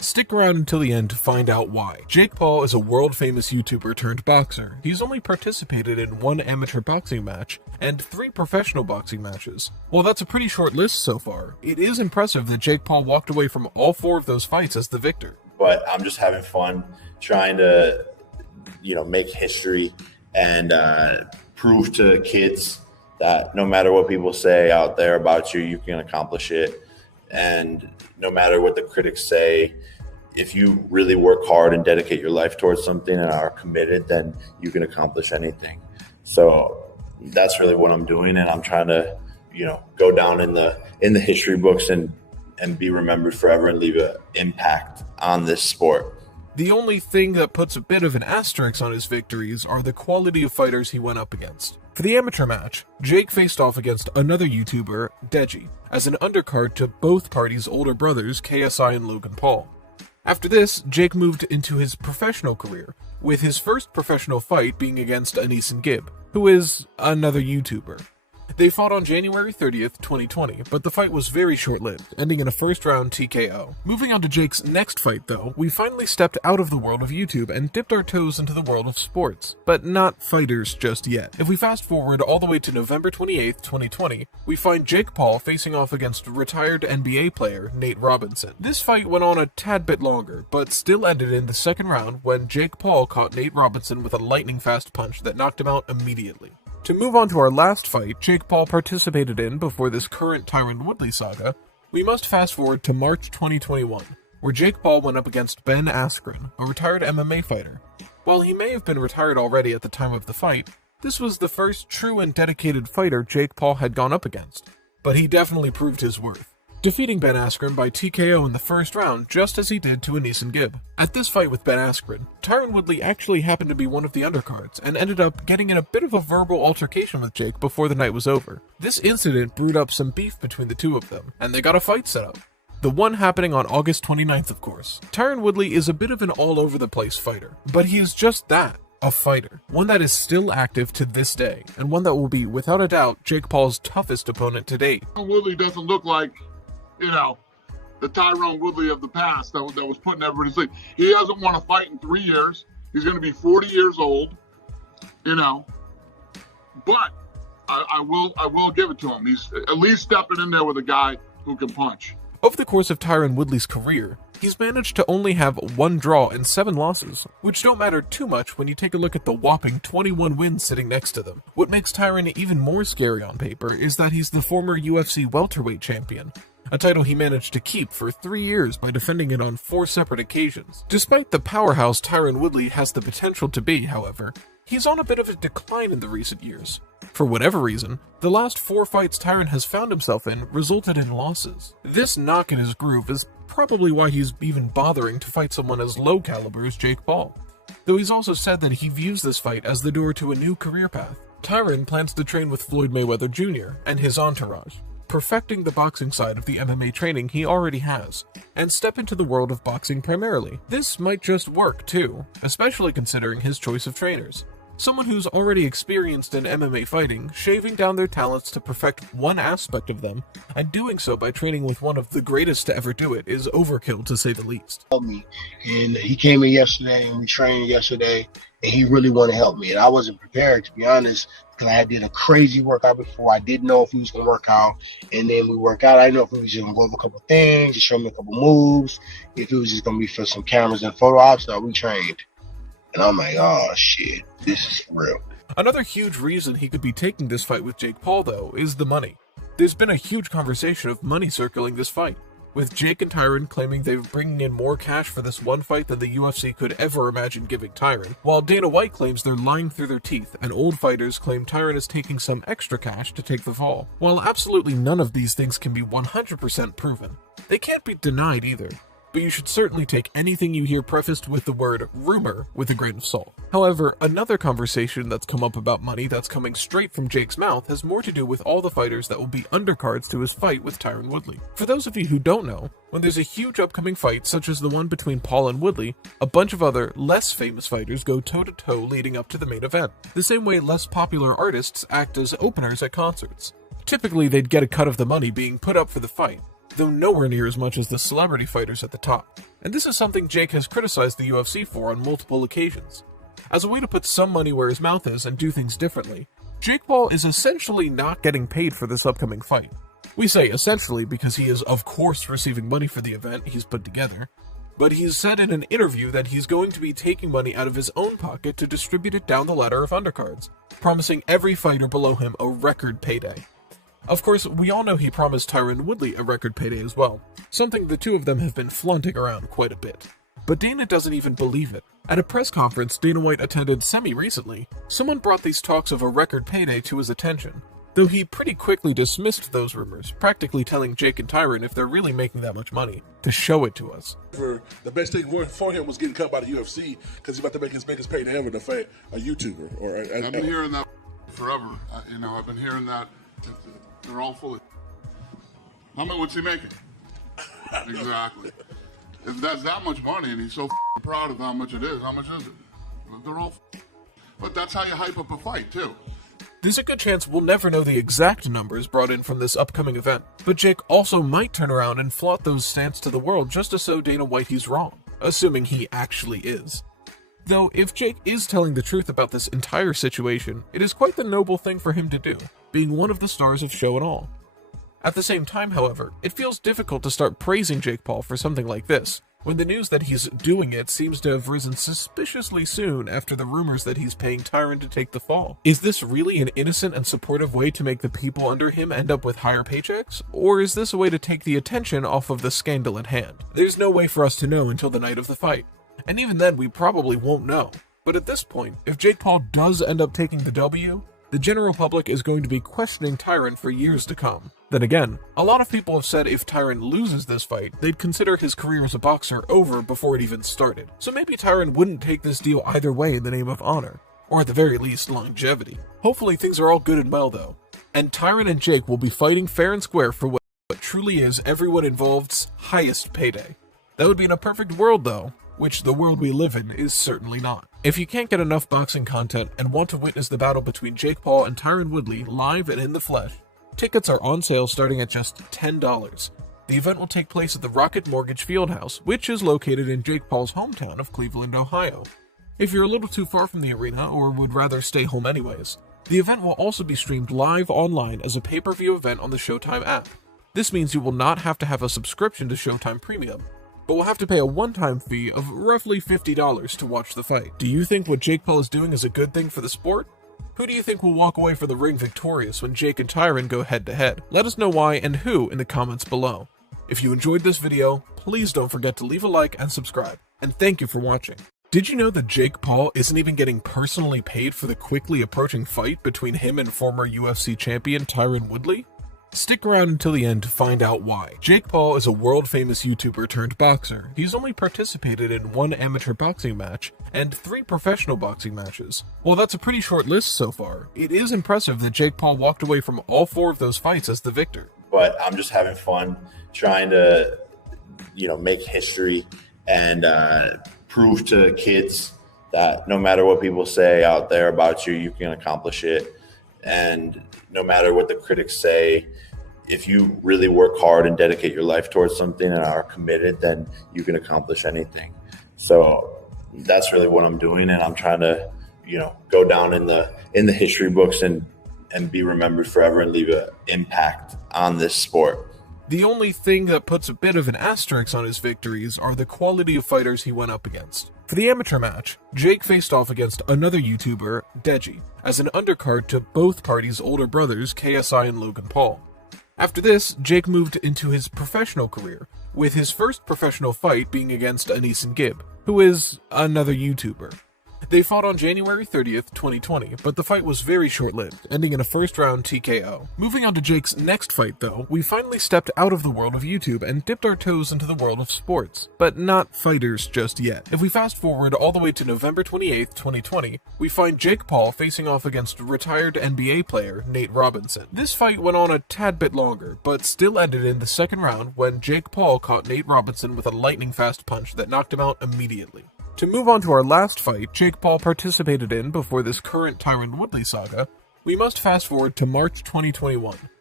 Stick around until the end to find out why. Jake Paul is a world-famous YouTuber turned boxer. He's only participated in 1 amateur boxing match and 3 professional boxing matches. While that's a pretty short list so far, it is impressive that Jake Paul walked away from all 4 of those fights as the victor. But I'm just having fun trying to, make history and prove to kids that no matter what people say out there about you, you can accomplish it. And no matter what the critics say, if you really work hard and dedicate your life towards something and are committed, then you can accomplish anything. So that's really what I'm doing, and I'm trying to, go down in the history books and be remembered forever and leave an impact on this sport. The only thing that puts a bit of an asterisk on his victories are the quality of fighters he went up against. For the amateur match, Jake faced off against another YouTuber, Deji, as an undercard to both parties' older brothers, KSI and Logan Paul. After this, Jake moved into his professional career, with his first professional fight being against Anisan Gibb, who is another YouTuber. They fought on January 30th, 2020, but the fight was very short-lived, ending in a first-round TKO. Moving on to Jake's next fight, though, we finally stepped out of the world of YouTube and dipped our toes into the world of sports, but not fighters just yet. If we fast forward all the way to November 28th, 2020, we find Jake Paul facing off against retired NBA player Nate Robinson. This fight went on a tad bit longer, but still ended in the second round when Jake Paul caught Nate Robinson with a lightning-fast punch that knocked him out immediately. To move on to our last fight Jake Paul participated in before this current Tyron Woodley saga, we must fast forward to March 2021, where Jake Paul went up against Ben Askren, a retired MMA fighter. While he may have been retired already at the time of the fight, this was the first true and dedicated fighter Jake Paul had gone up against, but he definitely proved his worth, defeating Ben Askren by TKO in the first round just as he did to Anisan Gibb. At this fight with Ben Askren, Tyron Woodley actually happened to be one of the undercards and ended up getting in a bit of a verbal altercation with Jake before the night was over. This incident brewed up some beef between the two of them, and they got a fight set up. The one happening on August 29th, of course. Tyron Woodley is a bit of an all-over-the-place fighter, but he is just that, a fighter. One that is still active to this day, and one that will be, without a doubt, Jake Paul's toughest opponent to date. Woodley doesn't look like the Tyron Woodley of the past that was putting everybody to sleep. He hasn't won a fight in 3 years. He's going to be 40 years old, But I will give it to him. He's at least stepping in there with a guy who can punch. Over the course of Tyron Woodley's career, he's managed to only have 1 draw and 7 losses, which don't matter too much when you take a look at the whopping 21 wins sitting next to them. What makes Tyron even more scary on paper is that he's the former UFC welterweight champion, a title he managed to keep for 3 years by defending it on 4 separate occasions. Despite the powerhouse Tyron Woodley has the potential to be, however, he's on a bit of a decline in the recent years. For whatever reason, the last 4 fights Tyron has found himself in resulted in losses. This knock in his groove is probably why he's even bothering to fight someone as low caliber as Jake Paul. Though he's also said that he views this fight as the door to a new career path. Tyron plans to train with Floyd Mayweather Jr. and his entourage, perfecting the boxing side of the MMA training he already has, and step into the world of boxing primarily. This might just work too, especially considering his choice of trainers. Someone who's already experienced in MMA fighting, shaving down their talents to perfect one aspect of them, and doing so by training with one of the greatest to ever do it is overkill to say the least. Me, and he came in yesterday and we trained yesterday, and he really wanted to help me, and I wasn't prepared, to be honest, because I did a crazy workout before. I didn't know if he was going to work out, and then we work out. I didn't know if he was just going to go over a couple things, just show me a couple moves, if it was just going to be for some cameras and photo ops. So we trained. And I'm like, oh shit, this is real. Another huge reason he could be taking this fight with Jake Paul, though, is the money. There's been a huge conversation of money circling this fight, with Jake and Tyron claiming they're bringing in more cash for this one fight than the UFC could ever imagine giving Tyron, while Dana White claims they're lying through their teeth, and old fighters claim Tyron is taking some extra cash to take the fall. While absolutely none of these things can be 100% proven, they can't be denied either. But you should certainly take anything you hear prefaced with the word rumor with a grain of salt. However, another conversation that's come up about money that's coming straight from Jake's mouth has more to do with all the fighters that will be undercards to his fight with Tyron Woodley. For those of you who don't know, when there's a huge upcoming fight such as the one between Paul and Woodley, a bunch of other, less famous fighters go toe-to-toe leading up to the main event, the same way less popular artists act as openers at concerts. Typically, they'd get a cut of the money being put up for the fight, though nowhere near as much as the celebrity fighters at the top. And this is something Jake has criticized the UFC for on multiple occasions. As a way to put some money where his mouth is and do things differently, Jake Paul is essentially not getting paid for this upcoming fight. We say essentially because he is of course receiving money for the event he's put together, but he's said in an interview that he's going to be taking money out of his own pocket to distribute it down the ladder of undercards, promising every fighter below him a record payday. Of course, we all know he promised Tyron Woodley a record payday as well, something the two of them have been flaunting around quite a bit. But Dana doesn't even believe it. At a press conference Dana White attended semi-recently, someone brought these talks of a record payday to his attention, though he pretty quickly dismissed those rumors, practically telling Jake and Tyron if they're really making that much money, to show it to us. The best thing for him was getting cut by the UFC because he's about to make his biggest payday ever to fight a YouTuber. I've been hearing that forever. I've been hearing that. They're all full of. How much was he making? Exactly. If that's that much money and he's so proud of how much it is, how much is it? They're all. But that's how you hype up a fight too. There's a good chance we'll never know the exact numbers brought in from this upcoming event, but Jake also might turn around and flaunt those stats to the world just to show Dana White he's wrong, assuming he actually is. Though, if Jake is telling the truth about this entire situation, it is quite the noble thing for him to do, being one of the stars of show and all. At the same time, however, it feels difficult to start praising Jake Paul for something like this, when the news that he's doing it seems to have risen suspiciously soon after the rumors that he's paying Tyron to take the fall. Is this really an innocent and supportive way to make the people under him end up with higher paychecks? Or is this a way to take the attention off of the scandal at hand? There's no way for us to know until the night of the fight. And even then, we probably won't know. But at this point, if Jake Paul does end up taking the W, the general public is going to be questioning Tyron for years to come. Then again, a lot of people have said if Tyron loses this fight, they'd consider his career as a boxer over before it even started. So maybe Tyron wouldn't take this deal either way in the name of honor, or at the very least, longevity. Hopefully things are all good and well though, and Tyron and Jake will be fighting fair and square for what truly is everyone involved's highest payday. That would be in a perfect world though, which the world we live in is certainly not. If you can't get enough boxing content and want to witness the battle between Jake Paul and Tyron Woodley live and in the flesh, tickets are on sale starting at just $10. The event will take place at the Rocket Mortgage Fieldhouse, which is located in Jake Paul's hometown of Cleveland, Ohio. If you're a little too far from the arena or would rather stay home anyways, the event will also be streamed live online as a pay-per-view event on the Showtime app. This means you will not have to have a subscription to Showtime Premium, but will have to pay a one-time fee of roughly $50 to watch the fight. Do you think what Jake Paul is doing is a good thing for the sport? Who do you think will walk away from the ring victorious when Jake and Tyron go head-to-head? Let us know why and who in the comments below. If you enjoyed this video, please don't forget to leave a like and subscribe. And thank you for watching. Did you know that Jake Paul isn't even getting personally paid for the quickly approaching fight between him and former UFC champion Tyron Woodley? Stick around until the end to find out why. Jake Paul is a world-famous YouTuber turned boxer. He's only participated in 1 amateur boxing match and 3 professional boxing matches. While that's a pretty short list so far, it is impressive that Jake Paul walked away from all 4 of those fights as the victor. But I'm just having fun trying to, make history and prove to kids that no matter what people say out there about you, you can accomplish it. And no matter what the critics say, if you really work hard and dedicate your life towards something and are committed, then you can accomplish anything. So that's really what I'm doing, and I'm trying to, go down in the history books and be remembered forever and leave an impact on this sport. The only thing that puts a bit of an asterisk on his victories are the quality of fighters he went up against. For the amateur match, Jake faced off against another YouTuber, Deji, as an undercard to both parties' older brothers, KSI and Logan Paul. After this, Jake moved into his professional career, with his first professional fight being against Anisan Gibb, who is another YouTuber. They fought on January 30th, 2020, but the fight was very short-lived, ending in a first-round TKO. Moving on to Jake's next fight, though, we finally stepped out of the world of YouTube and dipped our toes into the world of sports, but not fighters just yet. If we fast forward all the way to November 28th, 2020, we find Jake Paul facing off against retired NBA player Nate Robinson. This fight went on a tad bit longer, but still ended in the second round when Jake Paul caught Nate Robinson with a lightning-fast punch that knocked him out immediately. To move on to our last fight Jake Paul participated in before this current Tyron Woodley saga, we must fast forward to March 2021,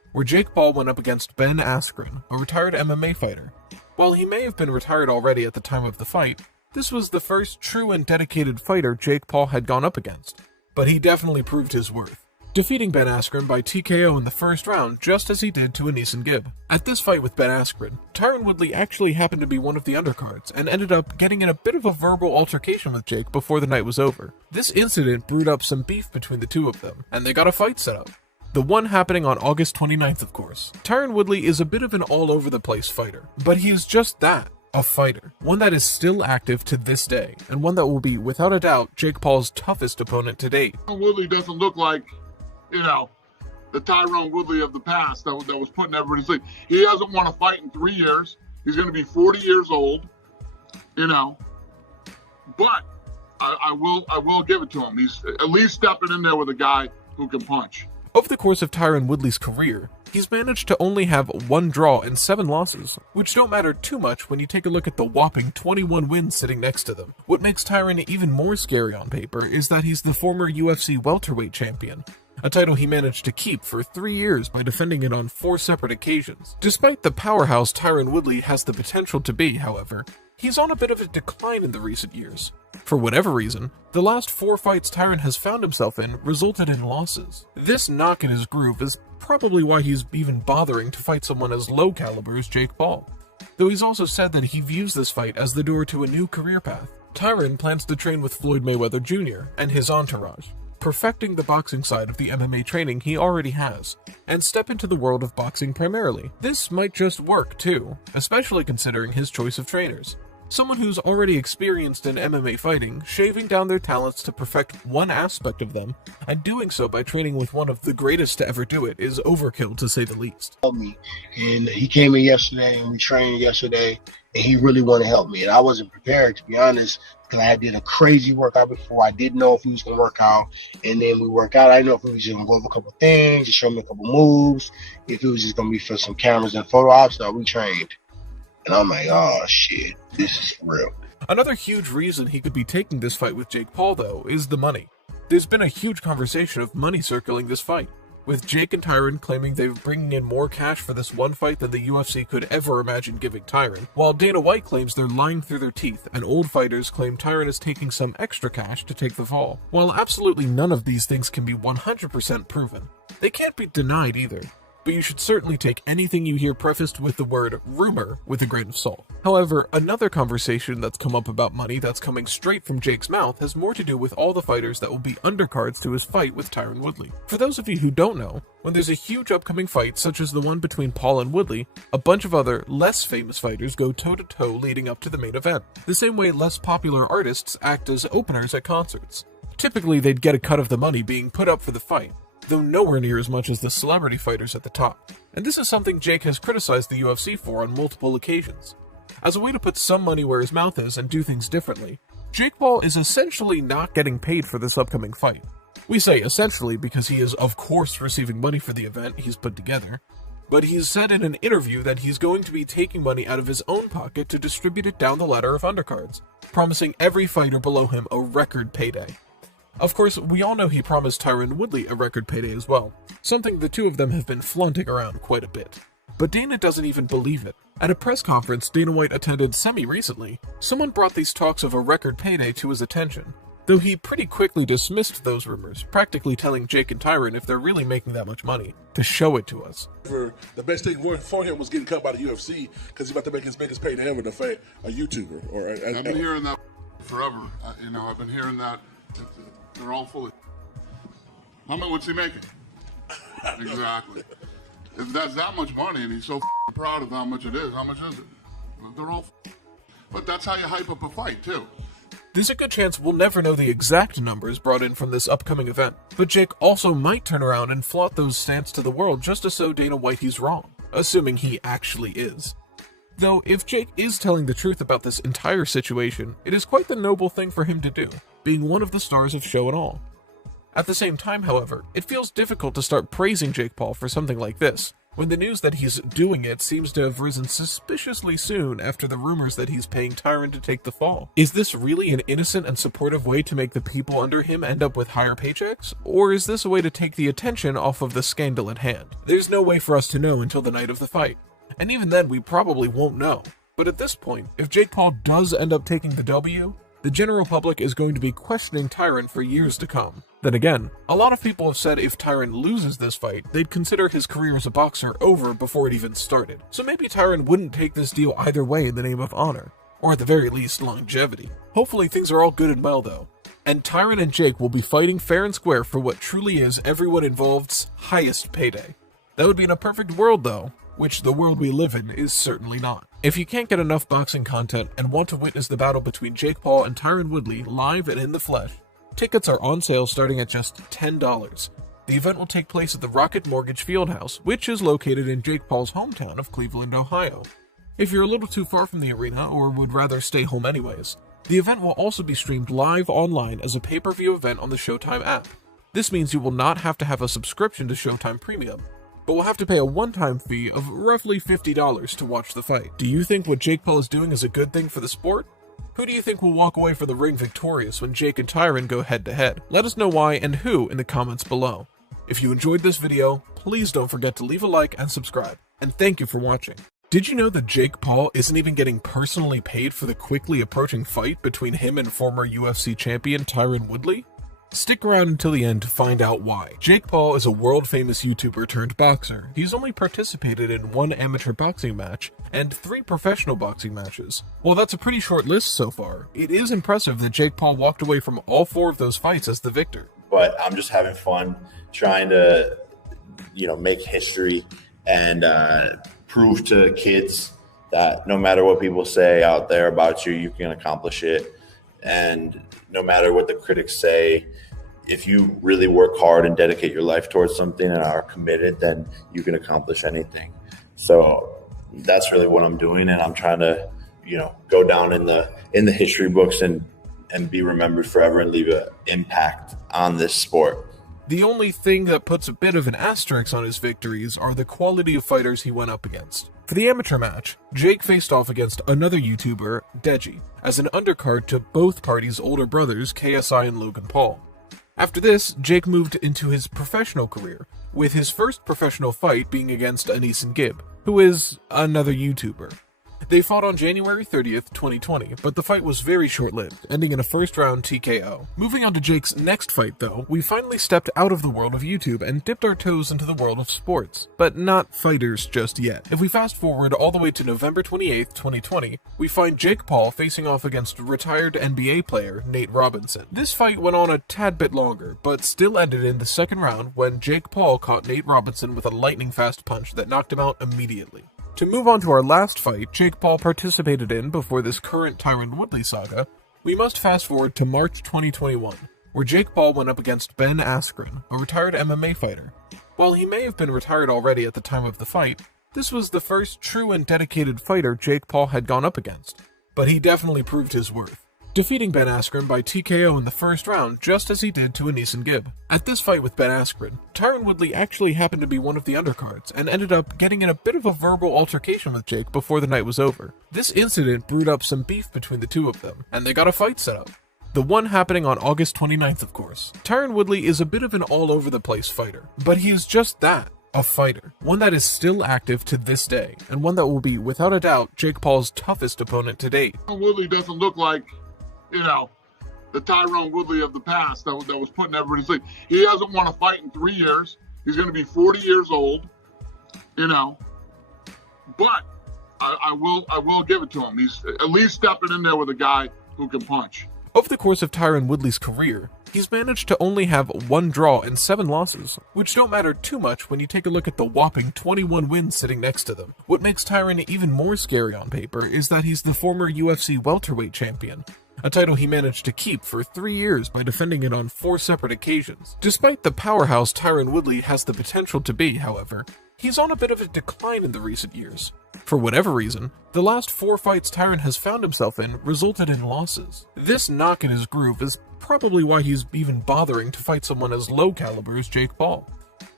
where Jake Paul went up against Ben Askren, a retired MMA fighter. While he may have been retired already at the time of the fight, this was the first true and dedicated fighter Jake Paul had gone up against, but he definitely proved his worth, defeating Ben Askren by TKO in the first round just as he did to Anisan Gibb. At this fight with Ben Askren, Tyron Woodley actually happened to be one of the undercards and ended up getting in a bit of a verbal altercation with Jake before the night was over. This incident brewed up some beef between the two of them, and they got a fight set up. The one happening on August 29th, of course. Tyron Woodley is a bit of an all-over-the-place fighter, but he is just that, a fighter. One that is still active to this day, and one that will be, without a doubt, Jake Paul's toughest opponent to date. Woodley doesn't look like, the Tyron Woodley of the past that was putting everybody to sleep. He hasn't won a fight in 3 years. He's going to be 40 years old, But I will give it to him. He's at least stepping in there with a guy who can punch. Over the course of Tyron Woodley's career, he's managed to only have 1 draw and 7 losses, which don't matter too much when you take a look at the whopping 21 wins sitting next to them. What makes Tyron even more scary on paper is that he's the former UFC welterweight champion, a title he managed to keep for 3 years by defending it on 4 separate occasions. Despite the powerhouse Tyron Woodley has the potential to be, however, he's on a bit of a decline in the recent years. For whatever reason, the last 4 fights Tyron has found himself in resulted in losses. This knock in his groove is probably why he's even bothering to fight someone as low caliber as Jake Paul, though he's also said that he views this fight as the door to a new career path. Tyron plans to train with Floyd Mayweather Jr. and his entourage, perfecting the boxing side of the MMA training he already has, and step into the world of boxing primarily. This might just work too, especially considering his choice of trainers. Someone who's already experienced in MMA fighting, shaving down their talents to perfect one aspect of them, and doing so by training with one of the greatest to ever do it is overkill to say the least. Me, and he came in yesterday and we trained yesterday, and he really wanted to help me, and I wasn't prepared, to be honest, because I did a crazy workout before. I didn't know if he was going to work out, and then we work out. I didn't know if he was just going to go over a couple things, just show me a couple moves, if it was just going to be for some cameras and photo ops. No, we trained. And I'm like, oh shit, this is real. Another huge reason he could be taking this fight with Jake Paul, though, is the money. There's been a huge conversation of money circling this fight, with Jake and Tyron claiming they're bringing in more cash for this one fight than the UFC could ever imagine giving Tyron, while Dana White claims they're lying through their teeth, and old fighters claim Tyron is taking some extra cash to take the fall. While absolutely none of these things can be 100% proven, they can't be denied either. But you should certainly take anything you hear prefaced with the word rumor with a grain of salt. However, another conversation that's come up about money that's coming straight from Jake's mouth has more to do with all the fighters that will be undercards to his fight with Tyron Woodley. For those of you who don't know, when there's a huge upcoming fight such as the one between Paul and Woodley, a bunch of other, less famous fighters go toe-to-toe leading up to the main event, the same way less popular artists act as openers at concerts. Typically, they'd get a cut of the money being put up for the fight, though nowhere near as much as the celebrity fighters at the top. And this is something Jake has criticized the UFC for on multiple occasions. As a way to put some money where his mouth is and do things differently, Jake Paul is essentially not getting paid for this upcoming fight. We say essentially because he is of course receiving money for the event he's put together, but he's said in an interview that he's going to be taking money out of his own pocket to distribute it down the ladder of undercards, promising every fighter below him a record payday. Of course, we all know he promised Tyron Woodley a record payday as well, something the two of them have been flaunting around quite a bit. But Dana doesn't even believe it. At a press conference Dana White attended semi-recently, someone brought these talks of a record payday to his attention, though he pretty quickly dismissed those rumors, practically telling Jake and Tyron if they're really making that much money, to show it to us. The best thing for him was getting cut by the UFC, because he's about to make his biggest payday ever to fight a YouTuber. I've been hearing that forever. I've been hearing that. They're all full of. How much was he making? Exactly. If that's that much money and he's so proud of how much it is, how much is it? They're all. But that's how you hype up a fight, too. There's a good chance we'll never know the exact numbers brought in from this upcoming event, but Jake also might turn around and flaunt those stats to the world just to show Dana White he's wrong, assuming he actually is. Though, if Jake is telling the truth about this entire situation, it is quite the noble thing for him to do, being one of the stars of show and all. At the same time, however, it feels difficult to start praising Jake Paul for something like this, when the news that he's doing it seems to have risen suspiciously soon after the rumors that he's paying Tyron to take the fall. Is this really an innocent and supportive way to make the people under him end up with higher paychecks? Or is this a way to take the attention off of the scandal at hand? There's no way for us to know until the night of the fight. And even then, we probably won't know. But at this point, if Jake Paul does end up taking the W, the general public is going to be questioning Tyron for years to come. Then again, a lot of people have said if Tyron loses this fight, they'd consider his career as a boxer over before it even started. So maybe Tyron wouldn't take this deal either way in the name of honor, or at the very least, longevity. Hopefully things are all good and well though, and Tyron and Jake will be fighting fair and square for what truly is everyone involved's highest payday. That would be in a perfect world though, which the world we live in is certainly not. If you can't get enough boxing content and want to witness the battle between Jake Paul and Tyron Woodley live and in the flesh, tickets are on sale starting at just $10. The event will take place at the Rocket Mortgage Fieldhouse, which is located in Jake Paul's hometown of Cleveland, Ohio. If you're a little too far from the arena or would rather stay home anyways, the event will also be streamed live online as a pay-per-view event on the Showtime app. This means you will not have to have a subscription to Showtime Premium, but will have to pay a one-time fee of roughly $50 to watch the fight. Do you think what Jake Paul is doing is a good thing for the sport? Who do you think will walk away from the ring victorious when Jake and Tyron go head-to-head? Let us know why and who in the comments below. If you enjoyed this video, please don't forget to leave a like and subscribe. And thank you for watching. Did you know that Jake Paul isn't even getting personally paid for the quickly approaching fight between him and former UFC champion Tyron Woodley? Stick around until the end to find out why. Jake Paul is a world-famous YouTuber turned boxer. He's only participated in 1 amateur boxing match and 3 professional boxing matches. While that's a pretty short list so far, it is impressive that Jake Paul walked away from all 4 of those fights as the victor. But I'm just having fun trying to, make history and prove to kids that no matter what people say out there about you, you can accomplish it. And no matter what the critics say, if you really work hard and dedicate your life towards something and are committed, then you can accomplish anything. So that's really what I'm doing, and I'm trying to, go down in the history books and be remembered forever and leave an impact on this sport. The only thing that puts a bit of an asterisk on his victories are the quality of fighters he went up against. For the amateur match, Jake faced off against another YouTuber, Deji, as an undercard to both parties' older brothers, KSI and Logan Paul. After this, Jake moved into his professional career, with his first professional fight being against Anisan Gibb, who is another YouTuber. They fought on January 30th, 2020, but the fight was very short-lived, ending in a first-round TKO. Moving on to Jake's next fight, though, we finally stepped out of the world of YouTube and dipped our toes into the world of sports, but not fighters just yet. If we fast forward all the way to November 28th, 2020, we find Jake Paul facing off against retired NBA player Nate Robinson. This fight went on a tad bit longer, but still ended in the second round when Jake Paul caught Nate Robinson with a lightning-fast punch that knocked him out immediately. To move on to our last fight Jake Paul participated in before this current Tyron Woodley saga, we must fast forward to March 2021, where Jake Paul went up against Ben Askren, a retired MMA fighter. While he may have been retired already at the time of the fight, this was the first true and dedicated fighter Jake Paul had gone up against, but he definitely proved his worth, defeating Ben Askren by TKO in the first round just as he did to Anisan Gibb. At this fight with Ben Askren, Tyron Woodley actually happened to be one of the undercards and ended up getting in a bit of a verbal altercation with Jake before the night was over. This incident brewed up some beef between the two of them, and they got a fight set up. The one happening on August 29th, of course. Tyron Woodley is a bit of an all-over-the-place fighter, but he is just that, a fighter. One that is still active to this day, and one that will be, without a doubt, Jake Paul's toughest opponent to date. Woodley doesn't look like, the Tyron Woodley of the past that was putting everybody to sleep. He hasn't won a fight in 3 years. He's going to be 40 years old, But I will give it to him. He's at least stepping in there with a guy who can punch. Over the course of Tyron Woodley's career, he's managed to only have 1 draw and 7 losses, which don't matter too much when you take a look at the whopping 21 wins sitting next to them. What makes Tyron even more scary on paper is that he's the former UFC welterweight champion, a title he managed to keep for 3 years by defending it on 4 separate occasions. Despite the powerhouse Tyron Woodley has the potential to be, however, he's on a bit of a decline in the recent years. For whatever reason, the last 4 fights Tyron has found himself in resulted in losses. This knock in his groove is probably why he's even bothering to fight someone as low caliber as Jake Paul.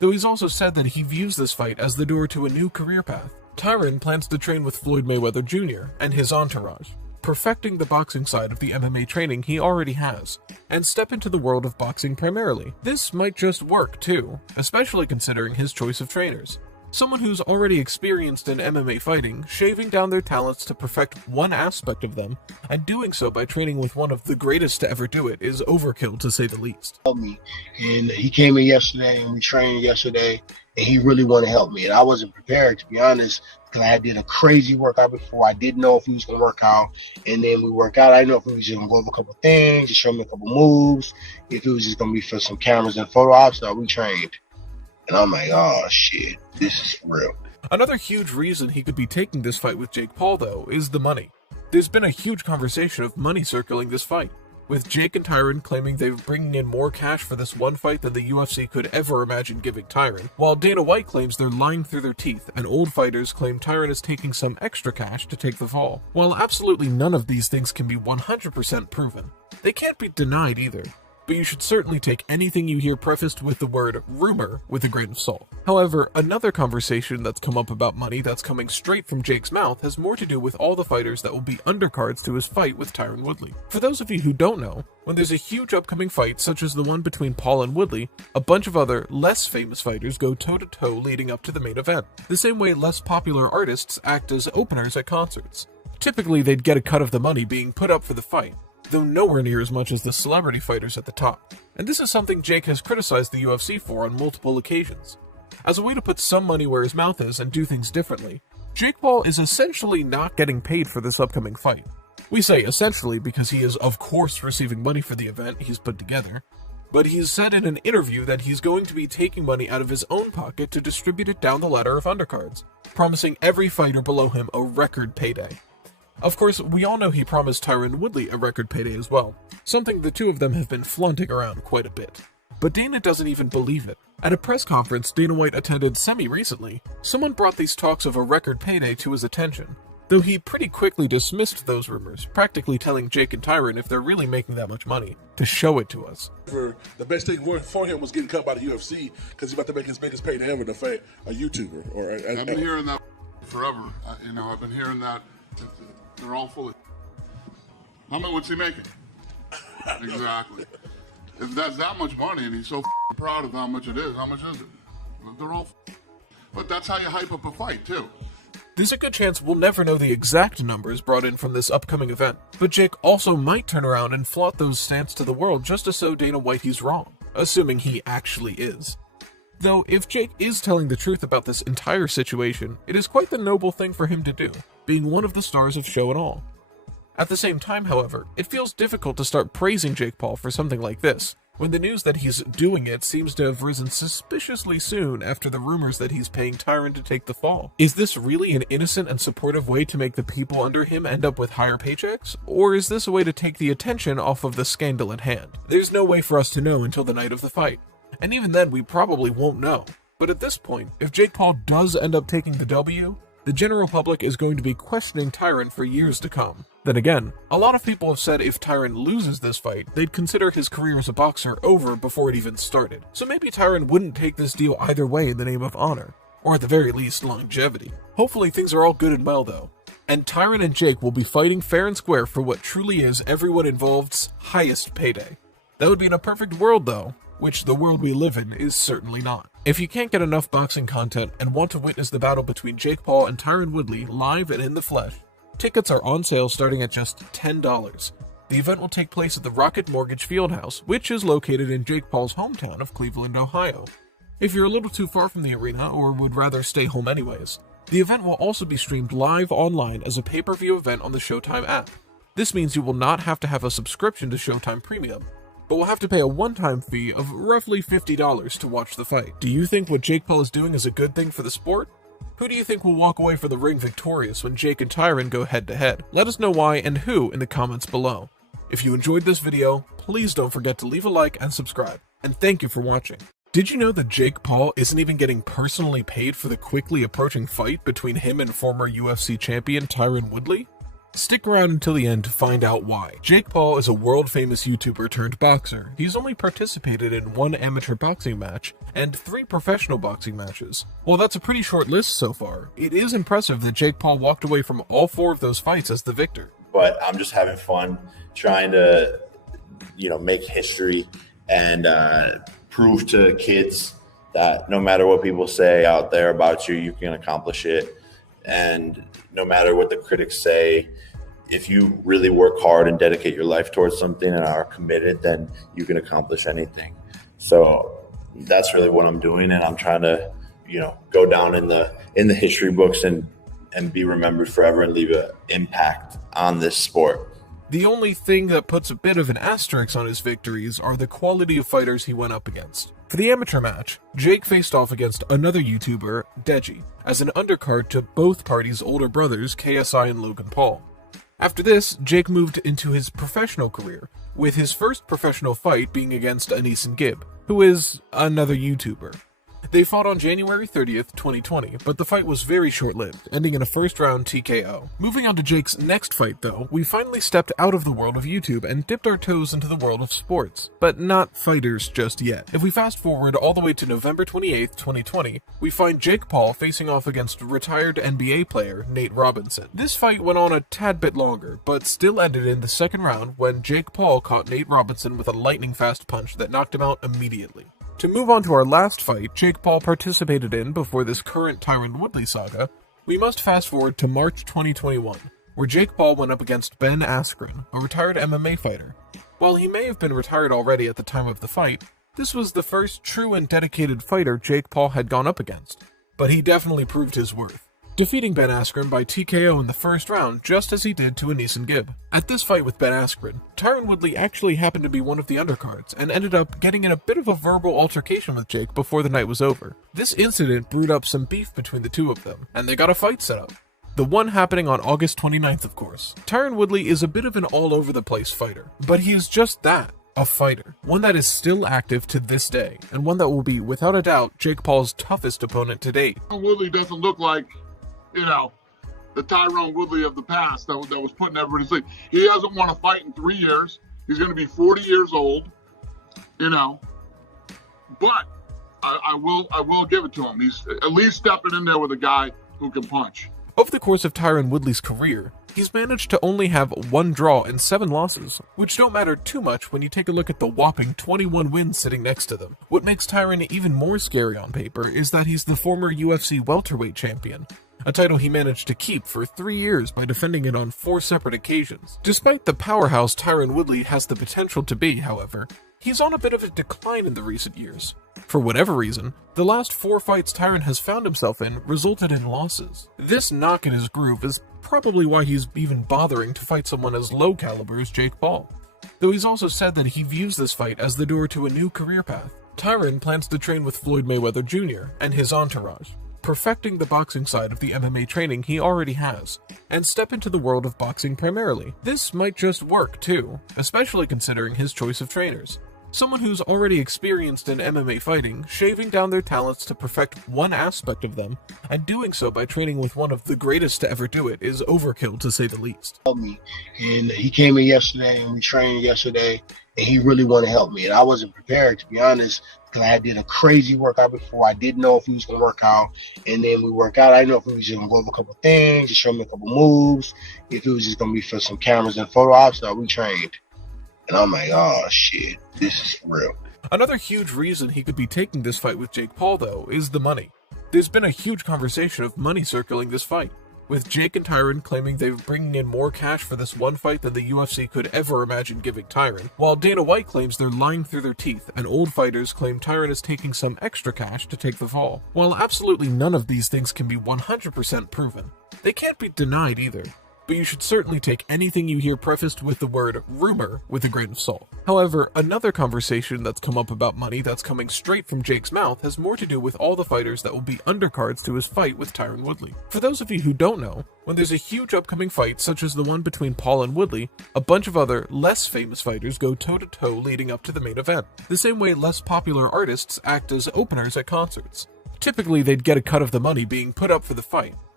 though he's also said that he views this fight as the door to a new career path. Tyron plans to train with Floyd Mayweather Jr. and his entourage, perfecting the boxing side of the MMA training he already has, and step into the world of boxing primarily. This might just work too, especially considering his choice of trainers. Someone who's already experienced in MMA fighting, shaving down their talents to perfect one aspect of them, and doing so by training with one of the greatest to ever do it is overkill to say the least. Help me. And he came in yesterday and we trained yesterday, and he really wanted to help me. And I wasn't prepared, to be honest, because I did a crazy workout before. I didn't know if he was going to work out. And then we work out. I didn't know if he was just going to go over a couple things, just show me a couple moves, if it was just going to be for some cameras and photo ops. No, we trained. And I'm like, oh, shit, this is real. Another huge reason he could be taking this fight with Jake Paul, though, is the money. There's been a huge conversation of money circling this fight, with Jake and Tyron claiming they're bringing in more cash for this one fight than the UFC could ever imagine giving Tyron, while Dana White claims they're lying through their teeth, and old fighters claim Tyron is taking some extra cash to take the fall. While absolutely none of these things can be 100% proven, they can't be denied either. But you should certainly take anything you hear prefaced with the word rumor with a grain of salt. However, another conversation that's come up about money that's coming straight from Jake's mouth has more to do with all the fighters that will be undercards to his fight with Tyron Woodley. For those of you who don't know, when there's a huge upcoming fight such as the one between Paul and Woodley, a bunch of other, less famous fighters go toe-to-toe leading up to the main event, the same way less popular artists act as openers at concerts. Typically, they'd get a cut of the money being put up for the fight, though nowhere near as much as the celebrity fighters at the top. And this is something Jake has criticized the UFC for on multiple occasions. As a way to put some money where his mouth is and do things differently, Jake Paul is essentially not getting paid for this upcoming fight. We say essentially because he is of course receiving money for the event he's put together, but he's said in an interview that he's going to be taking money out of his own pocket to distribute it down the ladder of undercards, promising every fighter below him a record payday. Of course, we all know he promised Tyron Woodley a record payday as well, something the two of them have been flaunting around quite a bit. But Dana doesn't even believe it. At a press conference Dana White attended semi-recently, someone brought these talks of a record payday to his attention, though he pretty quickly dismissed those rumors, practically telling Jake and Tyron if they're really making that much money, to show it to us. The best thing for him was getting cut by the UFC because he's about to make his biggest payday ever to fight a YouTuber. I've been hearing that forever. I've been hearing that. They're all full of. How much was he making? Exactly. If that's that much money and he's so proud of how much it is, how much is it? They're all. But that's how you hype up a fight, too. There's a good chance we'll never know the exact numbers brought in from this upcoming event, but Jake also might turn around and flaunt those stats to the world just to show Dana White he's wrong, assuming he actually is. Though, if Jake is telling the truth about this entire situation, it is quite the noble thing for him to do, being one of the stars of show and all. At the same time, however, it feels difficult to start praising Jake Paul for something like this, when the news that he's doing it seems to have risen suspiciously soon after the rumors that he's paying Tyron to take the fall. Is this really an innocent and supportive way to make the people under him end up with higher paychecks? Or is this a way to take the attention off of the scandal at hand? There's no way for us to know until the night of the fight. And even then, we probably won't know. But at this point, if Jake Paul does end up taking the W, the general public is going to be questioning Tyron for years to come. Then again, a lot of people have said if Tyron loses this fight, they'd consider his career as a boxer over before it even started. So maybe Tyron wouldn't take this deal either way in the name of honor, or at the very least, longevity. Hopefully things are all good and well though, and Tyron and Jake will be fighting fair and square for what truly is everyone involved's highest payday. That would be in a perfect world though, which the world we live in is certainly not. If you can't get enough boxing content and want to witness the battle between Jake Paul and Tyron Woodley live and in the flesh, tickets are on sale starting at just $10. The event will take place at the Rocket Mortgage Fieldhouse, which is located in Jake Paul's hometown of Cleveland, Ohio. If you're a little too far from the arena or would rather stay home anyways, the event will also be streamed live online as a pay-per-view event on the Showtime app. This means you will not have to have a subscription to Showtime Premium, but will have to pay a one-time fee of roughly $50 to watch the fight. Do you think what Jake Paul is doing is a good thing for the sport? Who do you think will walk away from the ring victorious when Jake and Tyron go head-to-head? Let us know why and who in the comments below. If you enjoyed this video, please don't forget to leave a like and subscribe. And thank you for watching. Did you know that Jake Paul isn't even getting personally paid for the quickly approaching fight between him and former UFC champion Tyron Woodley? Stick around until the end to find out why. Jake Paul is a world-famous YouTuber turned boxer. He's only participated in 1 amateur boxing match and 3 professional boxing matches. While that's a pretty short list so far, it is impressive that Jake Paul walked away from all 4 of those fights as the victor. But I'm just having fun trying to, make history and prove to kids that no matter what people say out there about you, you can accomplish it. And no matter what the critics say, if you really work hard and dedicate your life towards something and are committed, then you can accomplish anything. So that's really what I'm doing, and I'm trying to, go down in the history books and be remembered forever and leave an impact on this sport. The only thing that puts a bit of an asterisk on his victories are the quality of fighters he went up against. For the amateur match, Jake faced off against another YouTuber, Deji, as an undercard to both parties' older brothers, KSI and Logan Paul. After this, Jake moved into his professional career, with his first professional fight being against Anisan Gibb, who is another YouTuber. They fought on January 30th, 2020, but the fight was very short-lived, ending in a first-round TKO. Moving on to Jake's next fight, though, we finally stepped out of the world of YouTube and dipped our toes into the world of sports, but not fighters just yet. If we fast forward all the way to November 28th, 2020, we find Jake Paul facing off against retired NBA player Nate Robinson. This fight went on a tad bit longer, but still ended in the second round when Jake Paul caught Nate Robinson with a lightning-fast punch that knocked him out immediately. To move on to our last fight Jake Paul participated in before this current Tyron Woodley saga, we must fast forward to March 2021, where Jake Paul went up against Ben Askren, a retired MMA fighter. While he may have been retired already at the time of the fight, this was the first true and dedicated fighter Jake Paul had gone up against, but he definitely proved his worth, defeating Ben Askren by TKO in the first round just as he did to Anisan Gibb. At this fight with Ben Askren, Tyron Woodley actually happened to be one of the undercards and ended up getting in a bit of a verbal altercation with Jake before the night was over. This incident brewed up some beef between the two of them, and they got a fight set up. The one happening on August 29th, of course. Tyron Woodley is a bit of an all-over-the-place fighter, but he is just that, a fighter. One that is still active to this day, and one that will be, without a doubt, Jake Paul's toughest opponent to date. Woodley doesn't look like, the Tyron Woodley of the past that was putting everybody to sleep. He hasn't won a fight in 3 years. He's going to be 40 years old, But I will give it to him. He's at least stepping in there with a guy who can punch. Over the course of Tyron Woodley's career, he's managed to only have 1 draw and 7 losses, which don't matter too much when you take a look at the whopping 21 wins sitting next to them. What makes Tyron even more scary on paper is that he's the former UFC welterweight champion, a title he managed to keep for 3 years by defending it on 4 separate occasions. Despite the powerhouse Tyron Woodley has the potential to be, however, he's on a bit of a decline in the recent years. For whatever reason, the last 4 fights Tyron has found himself in resulted in losses. This knock in his groove is probably why he's even bothering to fight someone as low caliber as Jake Paul, though he's also said that he views this fight as the door to a new career path. Tyron plans to train with Floyd Mayweather Jr. and his entourage, perfecting the boxing side of the MMA training he already has, and step into the world of boxing primarily. This might just work too, especially considering his choice of trainers. Someone who's already experienced in MMA fighting, shaving down their talents to perfect one aspect of them, and doing so by training with one of the greatest to ever do it is overkill to say the least. Me, and he came in yesterday and we trained yesterday, and he really wanted to help me, and I wasn't prepared, to be honest, because I did a crazy workout before. I didn't know if he was going to work out, and then we work out. I didn't know if he was just going to go over a couple things, just show me a couple moves, if it was just going to be for some cameras and photo ops. So we trained, and I'm like, oh shit, this is real. Another huge reason he could be taking this fight with Jake Paul, though, is the money. There's been a huge conversation of money circling this fight, with Jake and Tyron claiming they're bringing in more cash for this one fight than the UFC could ever imagine giving Tyron, while Dana White claims they're lying through their teeth, and old fighters claim Tyron is taking some extra cash to take the fall. While absolutely none of these things can be 100% proven, they can't be denied either, but you should certainly take anything you hear prefaced with the word rumor with a grain of salt. However, another conversation that's come up about money that's coming straight from Jake's mouth has more to do with all the fighters that will be undercards to his fight with Tyron Woodley. For those of you who don't know, when there's a huge upcoming fight such as the one between Paul and Woodley, a bunch of other, less famous fighters go toe-to-toe leading up to the main event, the same way less popular artists act as openers at concerts. Typically, they'd get a cut of the money being put up for the fight,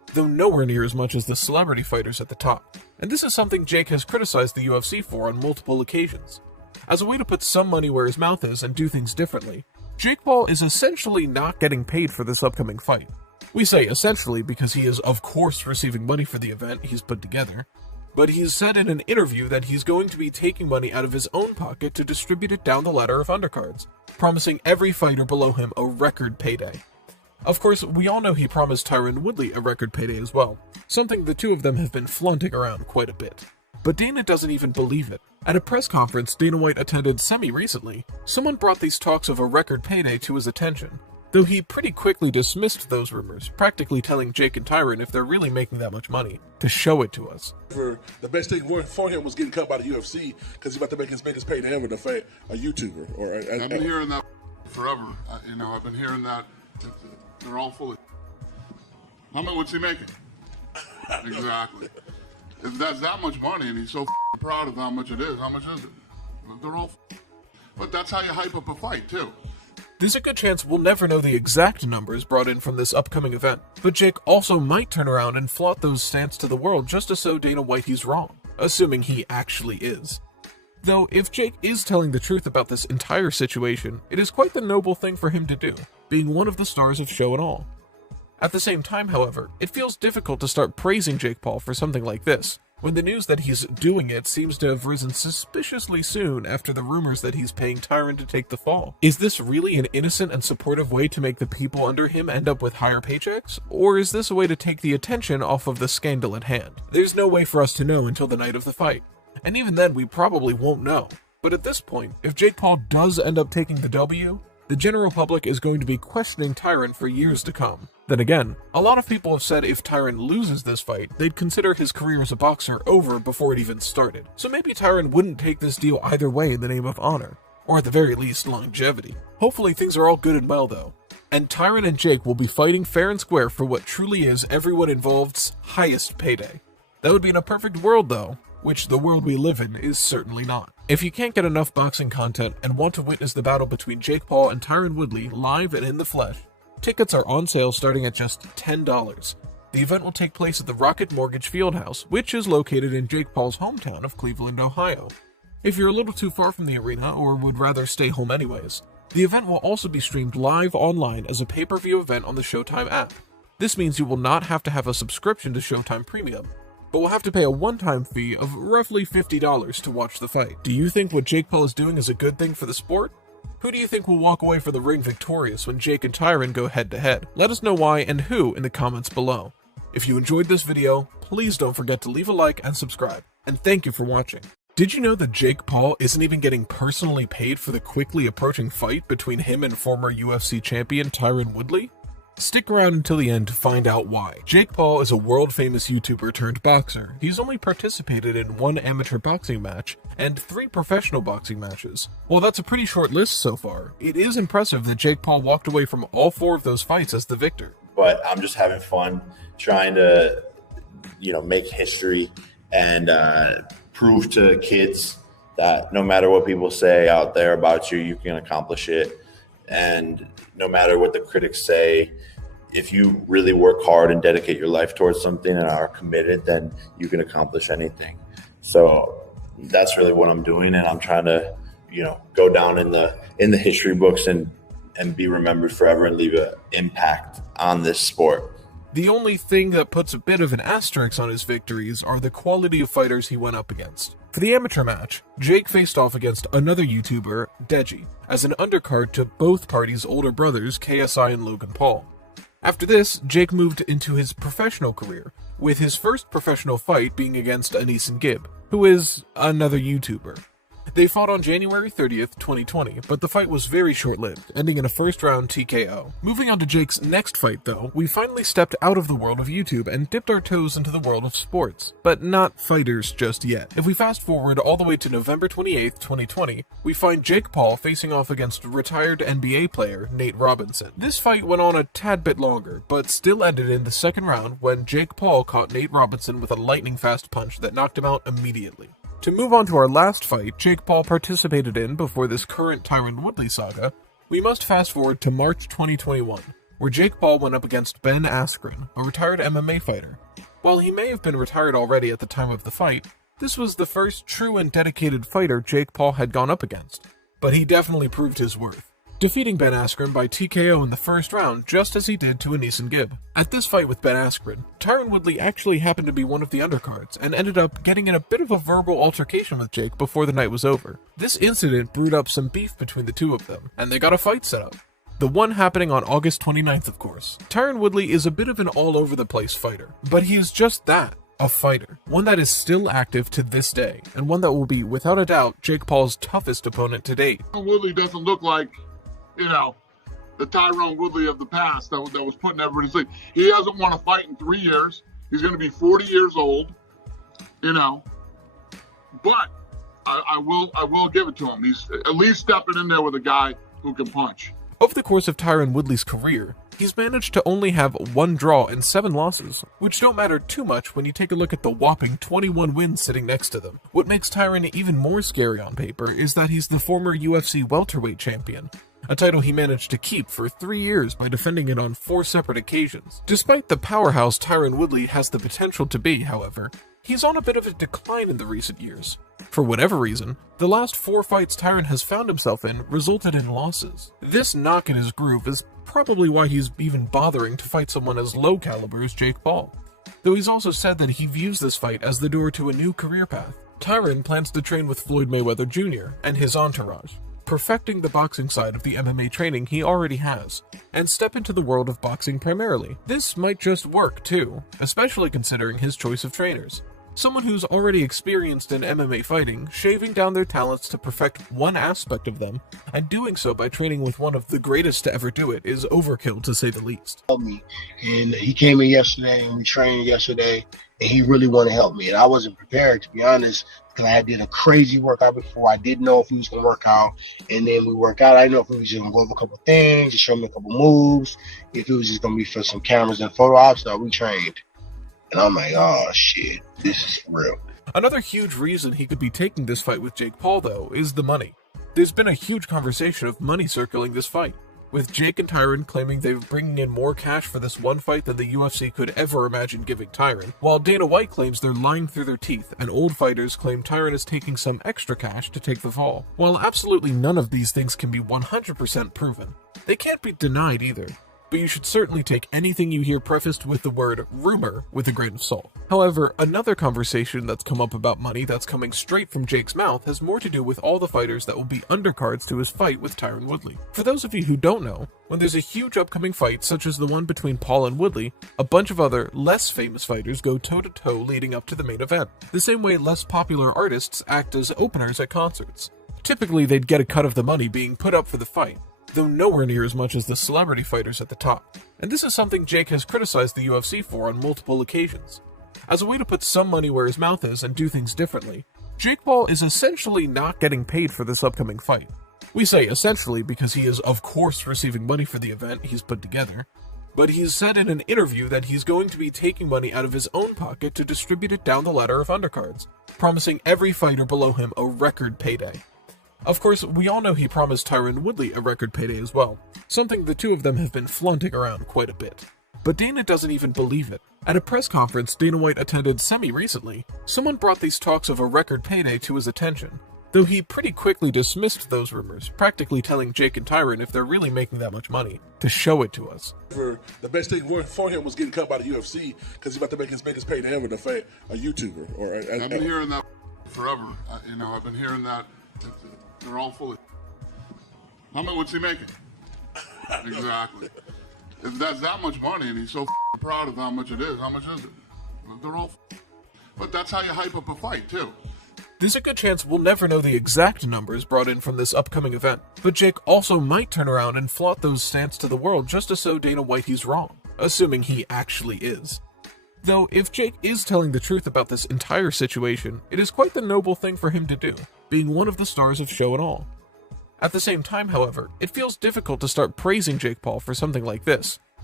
though nowhere near as much as the celebrity fighters at the top. And this is something Jake has criticized the UFC for on multiple occasions. As a way to put some money where his mouth is and do things differently, Jake Paul is essentially not getting paid for this upcoming fight. We say essentially because he is of course receiving money for the event he's put together, but he's said in an interview that he's going to be taking money out of his own pocket to distribute it down the ladder of undercards, promising every fighter below him a record payday. Of course, we all know he promised Tyron Woodley a record payday as well, something the two of them have been flaunting around quite a bit. But Dana doesn't even believe it. At a press conference Dana White attended semi-recently, someone brought these talks of a record payday to his attention, though he pretty quickly dismissed those rumors, practically telling Jake and Tyron if they're really making that much money, to show it to us. The best thing for him was getting cut by the UFC because he's about to make his biggest payday ever to fight a YouTuber. I've been hearing that forever. I've been hearing that. They're all full of. How much was he making? Exactly. If that's that much money and he's so proud of how much it is, how much is it? They're all. But that's how you hype up a fight too. There's a good chance we'll never know the exact numbers brought in from this upcoming event, but Jake also might turn around and flaunt those stats to the world just to show Dana White he's wrong, assuming he actually is. Though, if Jake is telling the truth about this entire situation, it is quite the noble thing for him to do, being one of the stars of show and all. At the same time, however, it feels difficult to start praising Jake Paul for something like this, when the news that he's doing it seems to have risen suspiciously soon after the rumors that he's paying Tyron to take the fall. Is this really an innocent and supportive way to make the people under him end up with higher paychecks? Or is this a way to take the attention off of the scandal at hand? There's no way for us to know until the night of the fight, and even then we probably won't know. But at this point, if Jake Paul does end up taking the W, the general public is going to be questioning Tyron for years to come. Then again, a lot of people have said if Tyron loses this fight, they'd consider his career as a boxer over before it even started. So maybe Tyron wouldn't take this deal either way in the name of honor, or at the very least, longevity. Hopefully things are all good and well though, and Tyron and Jake will be fighting fair and square for what truly is everyone involved's highest payday. That would be in a perfect world though, which the world we live in is certainly not. If you can't get enough boxing content and want to witness the battle between Jake Paul and Tyron Woodley live and in the flesh, tickets are on sale starting at just $10. The event will take place at the Rocket Mortgage Fieldhouse, which is located in Jake Paul's hometown of Cleveland, Ohio. If you're a little too far from the arena or would rather stay home anyways, the event will also be streamed live online as a pay-per-view event on the Showtime app. This means you will not have to have a subscription to Showtime Premium, but will have to pay a one-time fee of roughly $50 to watch the fight. Do you think what Jake Paul is doing is a good thing for the sport? Who do you think will walk away from the ring victorious when Jake and Tyron go head-to-head? Let us know why and who in the comments below. If you enjoyed this video, please don't forget to leave a like and subscribe. And thank you for watching. Did you know that Jake Paul isn't even getting personally paid for the quickly approaching fight between him and former UFC champion Tyron Woodley? Stick around until the end to find out why. Jake Paul is a world-famous YouTuber turned boxer. He's only participated in 1 amateur boxing match and 3 professional boxing matches. While that's a pretty short list so far, it is impressive that Jake Paul walked away from all 4 of those fights as the victor. But I'm just having fun trying to, make history and prove to kids that no matter what people say out there about you, you can accomplish it. And no matter what the critics say, if you really work hard and dedicate your life towards something and are committed, then you can accomplish anything. So that's really what I'm doing, and I'm trying to, go down in the history books and be remembered forever and leave an impact on this sport. The only thing that puts a bit of an asterisk on his victories are the quality of fighters he went up against. For the amateur match, Jake faced off against another YouTuber, Deji, as an undercard to both parties' older brothers, KSI and Logan Paul. After this, Jake moved into his professional career, with his first professional fight being against Anisan Gibb, who is another YouTuber. They fought on January 30th, 2020, but the fight was very short-lived, ending in a first-round TKO. Moving on to Jake's next fight, though, we finally stepped out of the world of YouTube and dipped our toes into the world of sports, but not fighters just yet. If we fast forward all the way to November 28th, 2020, we find Jake Paul facing off against retired NBA player Nate Robinson. This fight went on a tad bit longer, but still ended in the second round when Jake Paul caught Nate Robinson with a lightning-fast punch that knocked him out immediately. To move on to our last fight Jake Paul participated in before this current Tyron Woodley saga, we must fast forward to March 2021, where Jake Paul went up against Ben Askren, a retired MMA fighter. While he may have been retired already at the time of the fight, this was the first true and dedicated fighter Jake Paul had gone up against, but he definitely proved his worth, defeating Ben Askren by TKO in the first round just as he did to Anisan Gibb. At this fight with Ben Askren, Tyron Woodley actually happened to be one of the undercards and ended up getting in a bit of a verbal altercation with Jake before the night was over. This incident brewed up some beef between the two of them, and they got a fight set up. The one happening on August 29th, of course. Tyron Woodley is a bit of an all-over-the-place fighter, but he is just that, a fighter. One that is still active to this day, and one that will be, without a doubt, Jake Paul's toughest opponent to date. Woodley doesn't look like, the Tyron Woodley of the past that was putting everybody to sleep. He hasn't won a fight in 3 years. He's going to be 40 years old, But I will give it to him. He's at least stepping in there with a guy who can punch. Over the course of Tyron Woodley's career, he's managed to only have 1 draw and 7 losses, which don't matter too much when you take a look at the whopping 21 wins sitting next to them. What makes Tyron even more scary on paper is that he's the former UFC welterweight champion, a title he managed to keep for 3 years by defending it on 4 separate occasions. Despite the powerhouse Tyron Woodley has the potential to be, however, he's on a bit of a decline in the recent years. For whatever reason, the last 4 fights Tyron has found himself in resulted in losses. This knock in his groove is probably why he's even bothering to fight someone as low caliber as Jake Paul, though he's also said that he views this fight as the door to a new career path. Tyron plans to train with Floyd Mayweather Jr. and his entourage, perfecting the boxing side of the MMA training he already has, and step into the world of boxing primarily. This might just work too, especially considering his choice of trainers. Someone who's already experienced in MMA fighting, shaving down their talents to perfect one aspect of them, and doing so by training with one of the greatest to ever do it is overkill to say the least. Me, and he came in yesterday and we trained yesterday, and he really wanted to help me, and I wasn't prepared, to be honest, because I did a crazy workout before. I didn't know if he was going to work out, and then we work out. I didn't know if he was just going to go over a couple things, just show me a couple moves, if it was just going to be for some cameras and photo ops. No, we trained. And I'm like, oh shit, this is real. Another huge reason he could be taking this fight with Jake Paul, though, is the money. There's been a huge conversation of money circling this fight, with Jake and Tyron claiming they're bringing in more cash for this one fight than the UFC could ever imagine giving Tyron, while Dana White claims they're lying through their teeth, and old fighters claim Tyron is taking some extra cash to take the fall. While absolutely none of these things can be 100% proven, they can't be denied either. But you should certainly take anything you hear prefaced with the word rumor with a grain of salt. However, another conversation that's come up about money that's coming straight from Jake's mouth has more to do with all the fighters that will be undercards to his fight with Tyron Woodley. For those of you who don't know, when there's a huge upcoming fight such as the one between Paul and Woodley, a bunch of other, less famous fighters go toe-to-toe leading up to the main event, the same way less popular artists act as openers at concerts. Typically, they'd get a cut of the money being put up for the fight, though nowhere near as much as the celebrity fighters at the top. And this is something Jake has criticized the UFC for on multiple occasions. As a way to put some money where his mouth is and do things differently, Jake Paul is essentially not getting paid for this upcoming fight. We say essentially because he is of course receiving money for the event he's put together, but he's said in an interview that he's going to be taking money out of his own pocket to distribute it down the ladder of undercards, promising every fighter below him a record payday. Of course, we all know he promised Tyron Woodley a record payday as well, something the two of them have been flaunting around quite a bit. But Dana doesn't even believe it. At a press conference Dana White attended semi-recently, someone brought these talks of a record payday to his attention, though he pretty quickly dismissed those rumors, practically telling Jake and Tyron if they're really making that much money, to show it to us. The best thing for him was getting cut by the UFC, because he's about to make his biggest payday ever to fight a YouTuber. I've been hearing that forever. I've been hearing that. They're all full of. How much was he making? Exactly. If that's that much money and he's so proud of how much it is, how much is it? They're all. But that's how you hype up a fight, too. There's a good chance we'll never know the exact numbers brought in from this upcoming event, but Jake also might turn around and flaunt those stats to the world just to show Dana White he's wrong, assuming he actually is. Though, if Jake is telling the truth about this entire situation, it is quite the noble thing for him to do, being one of the stars of show and all. At the same time, however, it feels difficult to start praising Jake Paul for something like this,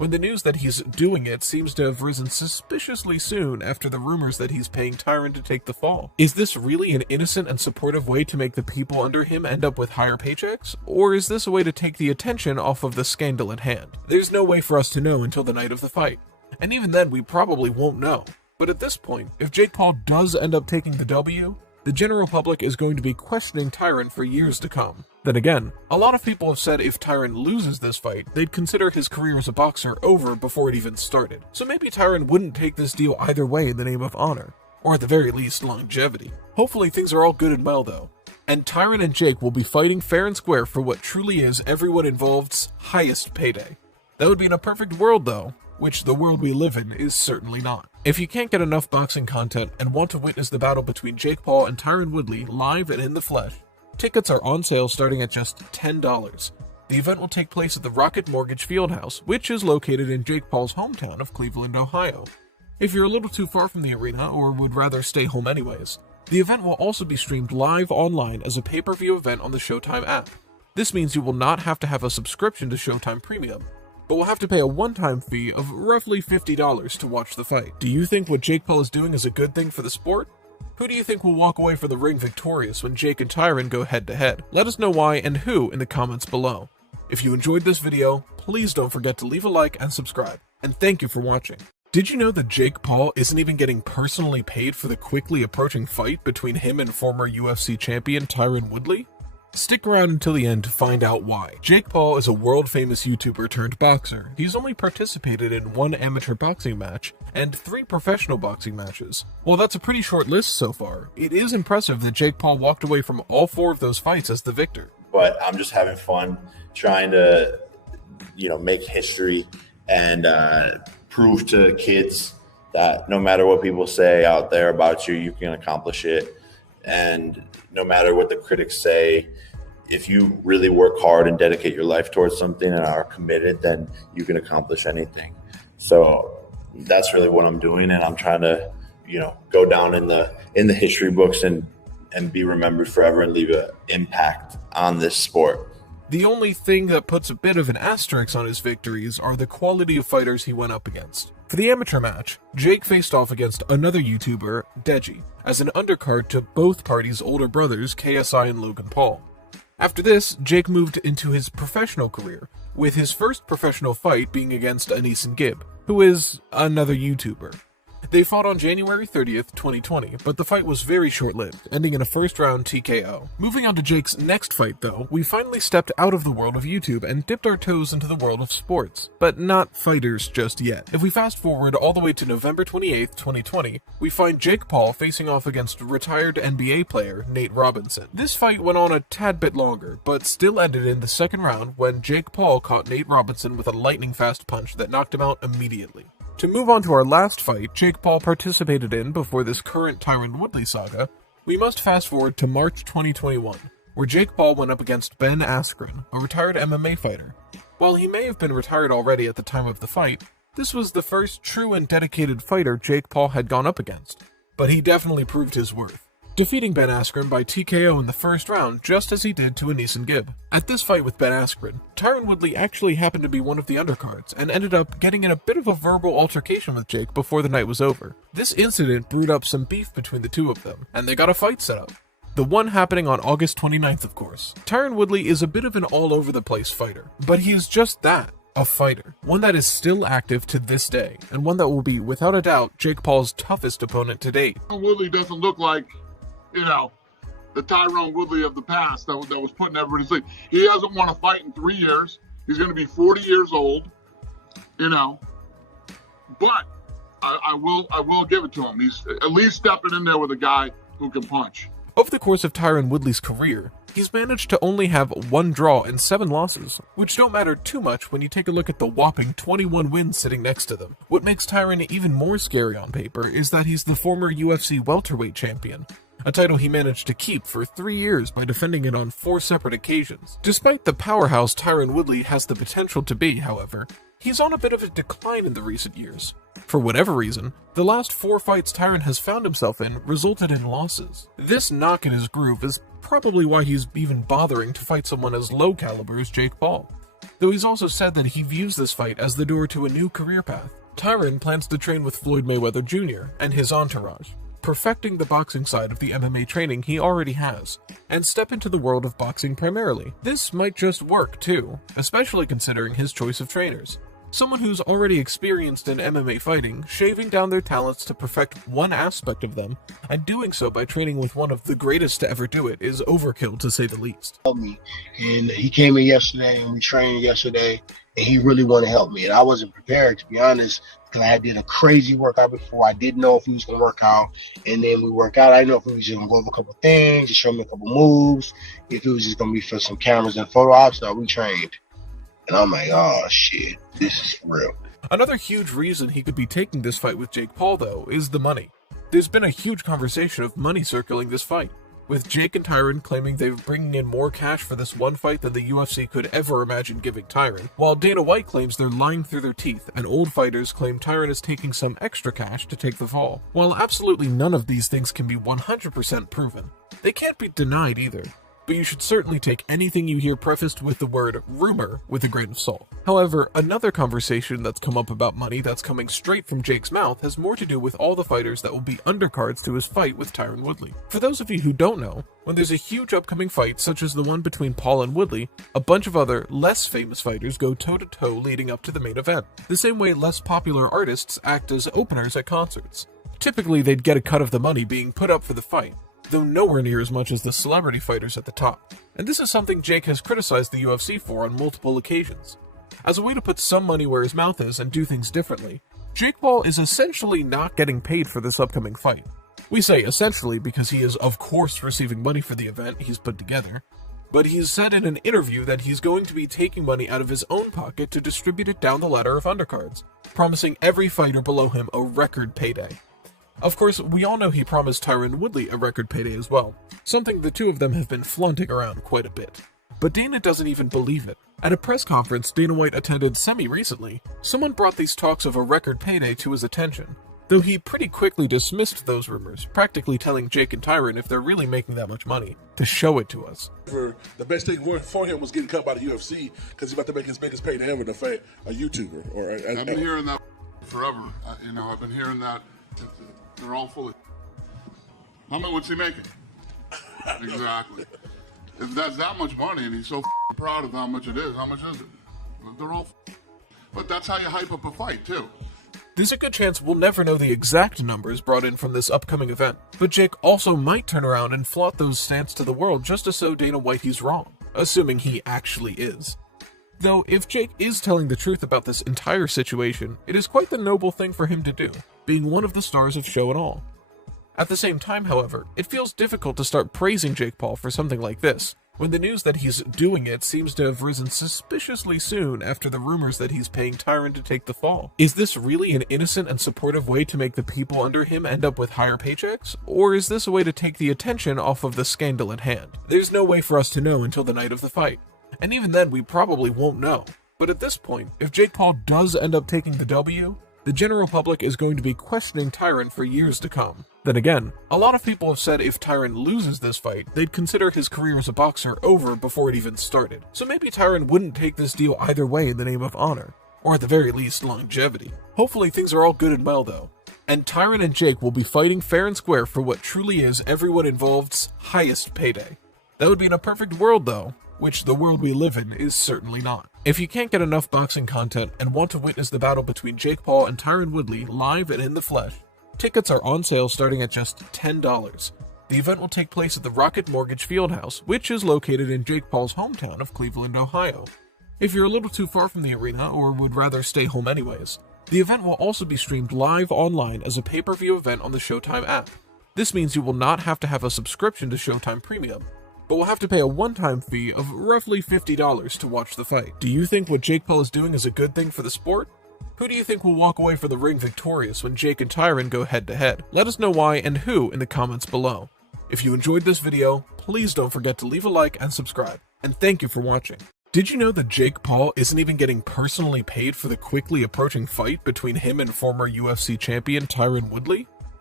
when the news that he's doing it seems to have risen suspiciously soon after the rumors that he's paying Tyron to take the fall. Is this really an innocent and supportive way to make the people under him end up with higher paychecks? Or is this a way to take the attention off of the scandal at hand? There's no way for us to know until the night of the fight. And even then, we probably won't know. But at this point, if Jake Paul does end up taking the W, the general public is going to be questioning Tyron for years to come. Then again, a lot of people have said if Tyron loses this fight, they'd consider his career as a boxer over before it even started. So maybe Tyron wouldn't take this deal either way in the name of honor, or at the very least, longevity. Hopefully things are all good and well though, and Tyron and Jake will be fighting fair and square for what truly is everyone involved's highest payday. That would be in a perfect world though, which the world we live in is certainly not. If you can't get enough boxing content and want to witness the battle between Jake Paul and Tyron Woodley live and in the flesh, tickets are on sale starting at just $10. The event will take place at the Rocket Mortgage Fieldhouse, which is located in Jake Paul's hometown of Cleveland, Ohio. If you're a little too far from the arena or would rather stay home anyways, the event will also be streamed live online as a pay-per-view event on the Showtime app. This means you will not have to have a subscription to Showtime Premium, but will have to pay a one-time fee of roughly $50 to watch the fight. Do you think what Jake Paul is doing is a good thing for the sport? Who do you think will walk away from the ring victorious when Jake and Tyron go head-to-head? Let us know why and who in the comments below. If you enjoyed this video, please don't forget to leave a like and subscribe. And thank you for watching. Did you know that Jake Paul isn't even getting personally paid for the quickly approaching fight between him and former UFC champion Tyron Woodley? Stick around until the end to find out why. Jake Paul is a world-famous YouTuber turned boxer. He's only participated in 1 amateur boxing match and 3 professional boxing matches. While that's a pretty short list so far, it is impressive that Jake Paul walked away from all 4 of those fights as the victor. But I'm just having fun trying to, make history and prove to kids that no matter what people say out there about you, you can accomplish it. And no matter what the critics say, if you really work hard and dedicate your life towards something and are committed, then you can accomplish anything. So that's really what I'm doing, and I'm trying to, go down in the history books and be remembered forever and leave an impact on this sport. The only thing that puts a bit of an asterisk on his victories are the quality of fighters he went up against. For the amateur match, Jake faced off against another YouTuber, Deji, as an undercard to both parties' older brothers, KSI and Logan Paul. After this, Jake moved into his professional career, with his first professional fight being against Anisan Gibb, who is another YouTuber. They fought on January 30th, 2020, but the fight was very short-lived, ending in a first-round TKO. Moving on to Jake's next fight, though, we finally stepped out of the world of YouTube and dipped our toes into the world of sports, but not fighters just yet. If we fast forward all the way to November 28th, 2020, we find Jake Paul facing off against retired NBA player Nate Robinson. This fight went on a tad bit longer, but still ended in the second round when Jake Paul caught Nate Robinson with a lightning-fast punch that knocked him out immediately. To move on to our last fight Jake Paul participated in before this current Tyron Woodley saga, we must fast forward to March 2021, where Jake Paul went up against Ben Askren, a retired MMA fighter. While he may have been retired already at the time of the fight, this was the first true and dedicated fighter Jake Paul had gone up against, but he definitely proved his worth, defeating Ben Askren by TKO in the first round just as he did to Anisan Gibb. At this fight with Ben Askren, Tyron Woodley actually happened to be one of the undercards and ended up getting in a bit of a verbal altercation with Jake before the night was over. This incident brewed up some beef between the two of them, and they got a fight set up. The one happening on August 29th, of course. Tyron Woodley is a bit of an all-over-the-place fighter, but he is just that, a fighter. One that is still active to this day, and one that will be, without a doubt, Jake Paul's toughest opponent to date. Woodley doesn't look like, the Tyron Woodley of the past that was putting everybody to sleep. He hasn't won a fight in 3 years. He's going to be 40 years old, But I will give it to him. He's at least stepping in there with a guy who can punch. Over the course of Tyron Woodley's career, he's managed to only have 1 draw and 7 losses, which don't matter too much when you take a look at the whopping 21 wins sitting next to them. What makes Tyron even more scary on paper is that he's the former UFC welterweight champion, a title he managed to keep for 3 years by defending it on 4 separate occasions. Despite the powerhouse Tyron Woodley has the potential to be, however, he's on a bit of a decline in the recent years. For whatever reason, the last 4 fights Tyron has found himself in resulted in losses. This knock in his groove is probably why he's even bothering to fight someone as low caliber as Jake Paul. though he's also said that he views this fight as the door to a new career path. Tyron plans to train with Floyd Mayweather Jr. and his entourage, perfecting the boxing side of the MMA training he already has, and step into the world of boxing primarily. This might just work too, especially considering his choice of trainers. Someone who's already experienced in MMA fighting, shaving down their talents to perfect one aspect of them, and doing so by training with one of the greatest to ever do it is overkill to say the least. Help me. And he came in yesterday and we trained yesterday, and he really wanted to help me. And I wasn't prepared, to be honest, because I did a crazy workout before. I didn't know if he was going to work out. And then we work out. I didn't know if he was just going to go over a couple things, just show me a couple moves, if it was just going to be for some cameras and photo ops. No, we trained. And I'm like, oh, shit, this is real. Another huge reason he could be taking this fight with Jake Paul, though, is the money. There's been a huge conversation of money circling this fight, with Jake and Tyron claiming they're bringing in more cash for this one fight than the UFC could ever imagine giving Tyron, while Dana White claims they're lying through their teeth, and old fighters claim Tyron is taking some extra cash to take the fall. While absolutely none of these things can be 100% proven, they can't be denied either. But you should certainly take anything you hear prefaced with the word rumor with a grain of salt. However, another conversation that's come up about money that's coming straight from Jake's mouth has more to do with all the fighters that will be undercards to his fight with Tyron Woodley. For those of you who don't know, when there's a huge upcoming fight such as the one between Paul and Woodley, a bunch of other, less famous fighters go toe-to-toe leading up to the main event, the same way less popular artists act as openers at concerts. Typically, they'd get a cut of the money being put up for the fight, though nowhere near as much as the celebrity fighters at the top. And this is something Jake has criticized the UFC for on multiple occasions. As a way to put some money where his mouth is and do things differently, Jake Paul is essentially not getting paid for this upcoming fight. We say essentially because he is of course receiving money for the event he's put together, but he's said in an interview that he's going to be taking money out of his own pocket to distribute it down the ladder of undercards, promising every fighter below him a record payday. Of course, we all know he promised Tyron Woodley a record payday as well, something the two of them have been flaunting around quite a bit. But Dana doesn't even believe it. At a press conference Dana White attended semi-recently, someone brought these talks of a record payday to his attention, though he pretty quickly dismissed those rumors, practically telling Jake and Tyron if they're really making that much money, to show it to us. The best thing for him was getting cut by the UFC because he's about to make his biggest payday ever to fight a YouTuber. I've been hearing that forever. I've been hearing that. They're all full of. How much was he making? Exactly. If that's that much money and he's so proud of how much it is, how much is it? They're all. But that's how you hype up a fight, too. There's a good chance we'll never know the exact numbers brought in from this upcoming event, but Jake also might turn around and flaunt those stats to the world just to show Dana White he's wrong, assuming he actually is. Though, if Jake is telling the truth about this entire situation, it is quite the noble thing for him to do, being one of the stars of show and all. At the same time, however, it feels difficult to start praising Jake Paul for something like this, when the news that he's doing it seems to have risen suspiciously soon after the rumors that he's paying Tyron to take the fall. Is this really an innocent and supportive way to make the people under him end up with higher paychecks? Or is this a way to take the attention off of the scandal at hand? There's no way for us to know until the night of the fight. And even then, we probably won't know. But at this point, if Jake Paul does end up taking the W, the general public is going to be questioning Tyron for years to come. Then again, a lot of people have said if Tyron loses this fight, they'd consider his career as a boxer over before it even started. So maybe Tyron wouldn't take this deal either way in the name of honor, or at the very least, longevity. Hopefully things are all good and well though, and Tyron and Jake will be fighting fair and square for what truly is everyone involved's highest payday. That would be in a perfect world though, which the world we live in is certainly not. If you can't get enough boxing content and want to witness the battle between Jake Paul and Tyron Woodley live and in the flesh, tickets are on sale starting at just $10. The event will take place at the Rocket Mortgage Fieldhouse, which is located in Jake Paul's hometown of Cleveland, Ohio. If you're a little too far from the arena or would rather stay home anyways, the event will also be streamed live online as a pay-per-view event on the Showtime app. This means you will not have to have a subscription to Showtime Premium, but will have to pay a one-time fee of roughly $50 to watch the fight. Do you think what Jake Paul is doing is a good thing for the sport? Who do you think will walk away from the ring victorious when Jake and Tyron go head-to-head? Let us know why and who in the comments below. If you enjoyed this video, please don't forget to leave a like and subscribe. And thank you for watching. Did you know that Jake Paul isn't even getting personally paid for the quickly approaching fight between him and former UFC champion Tyron Woodley?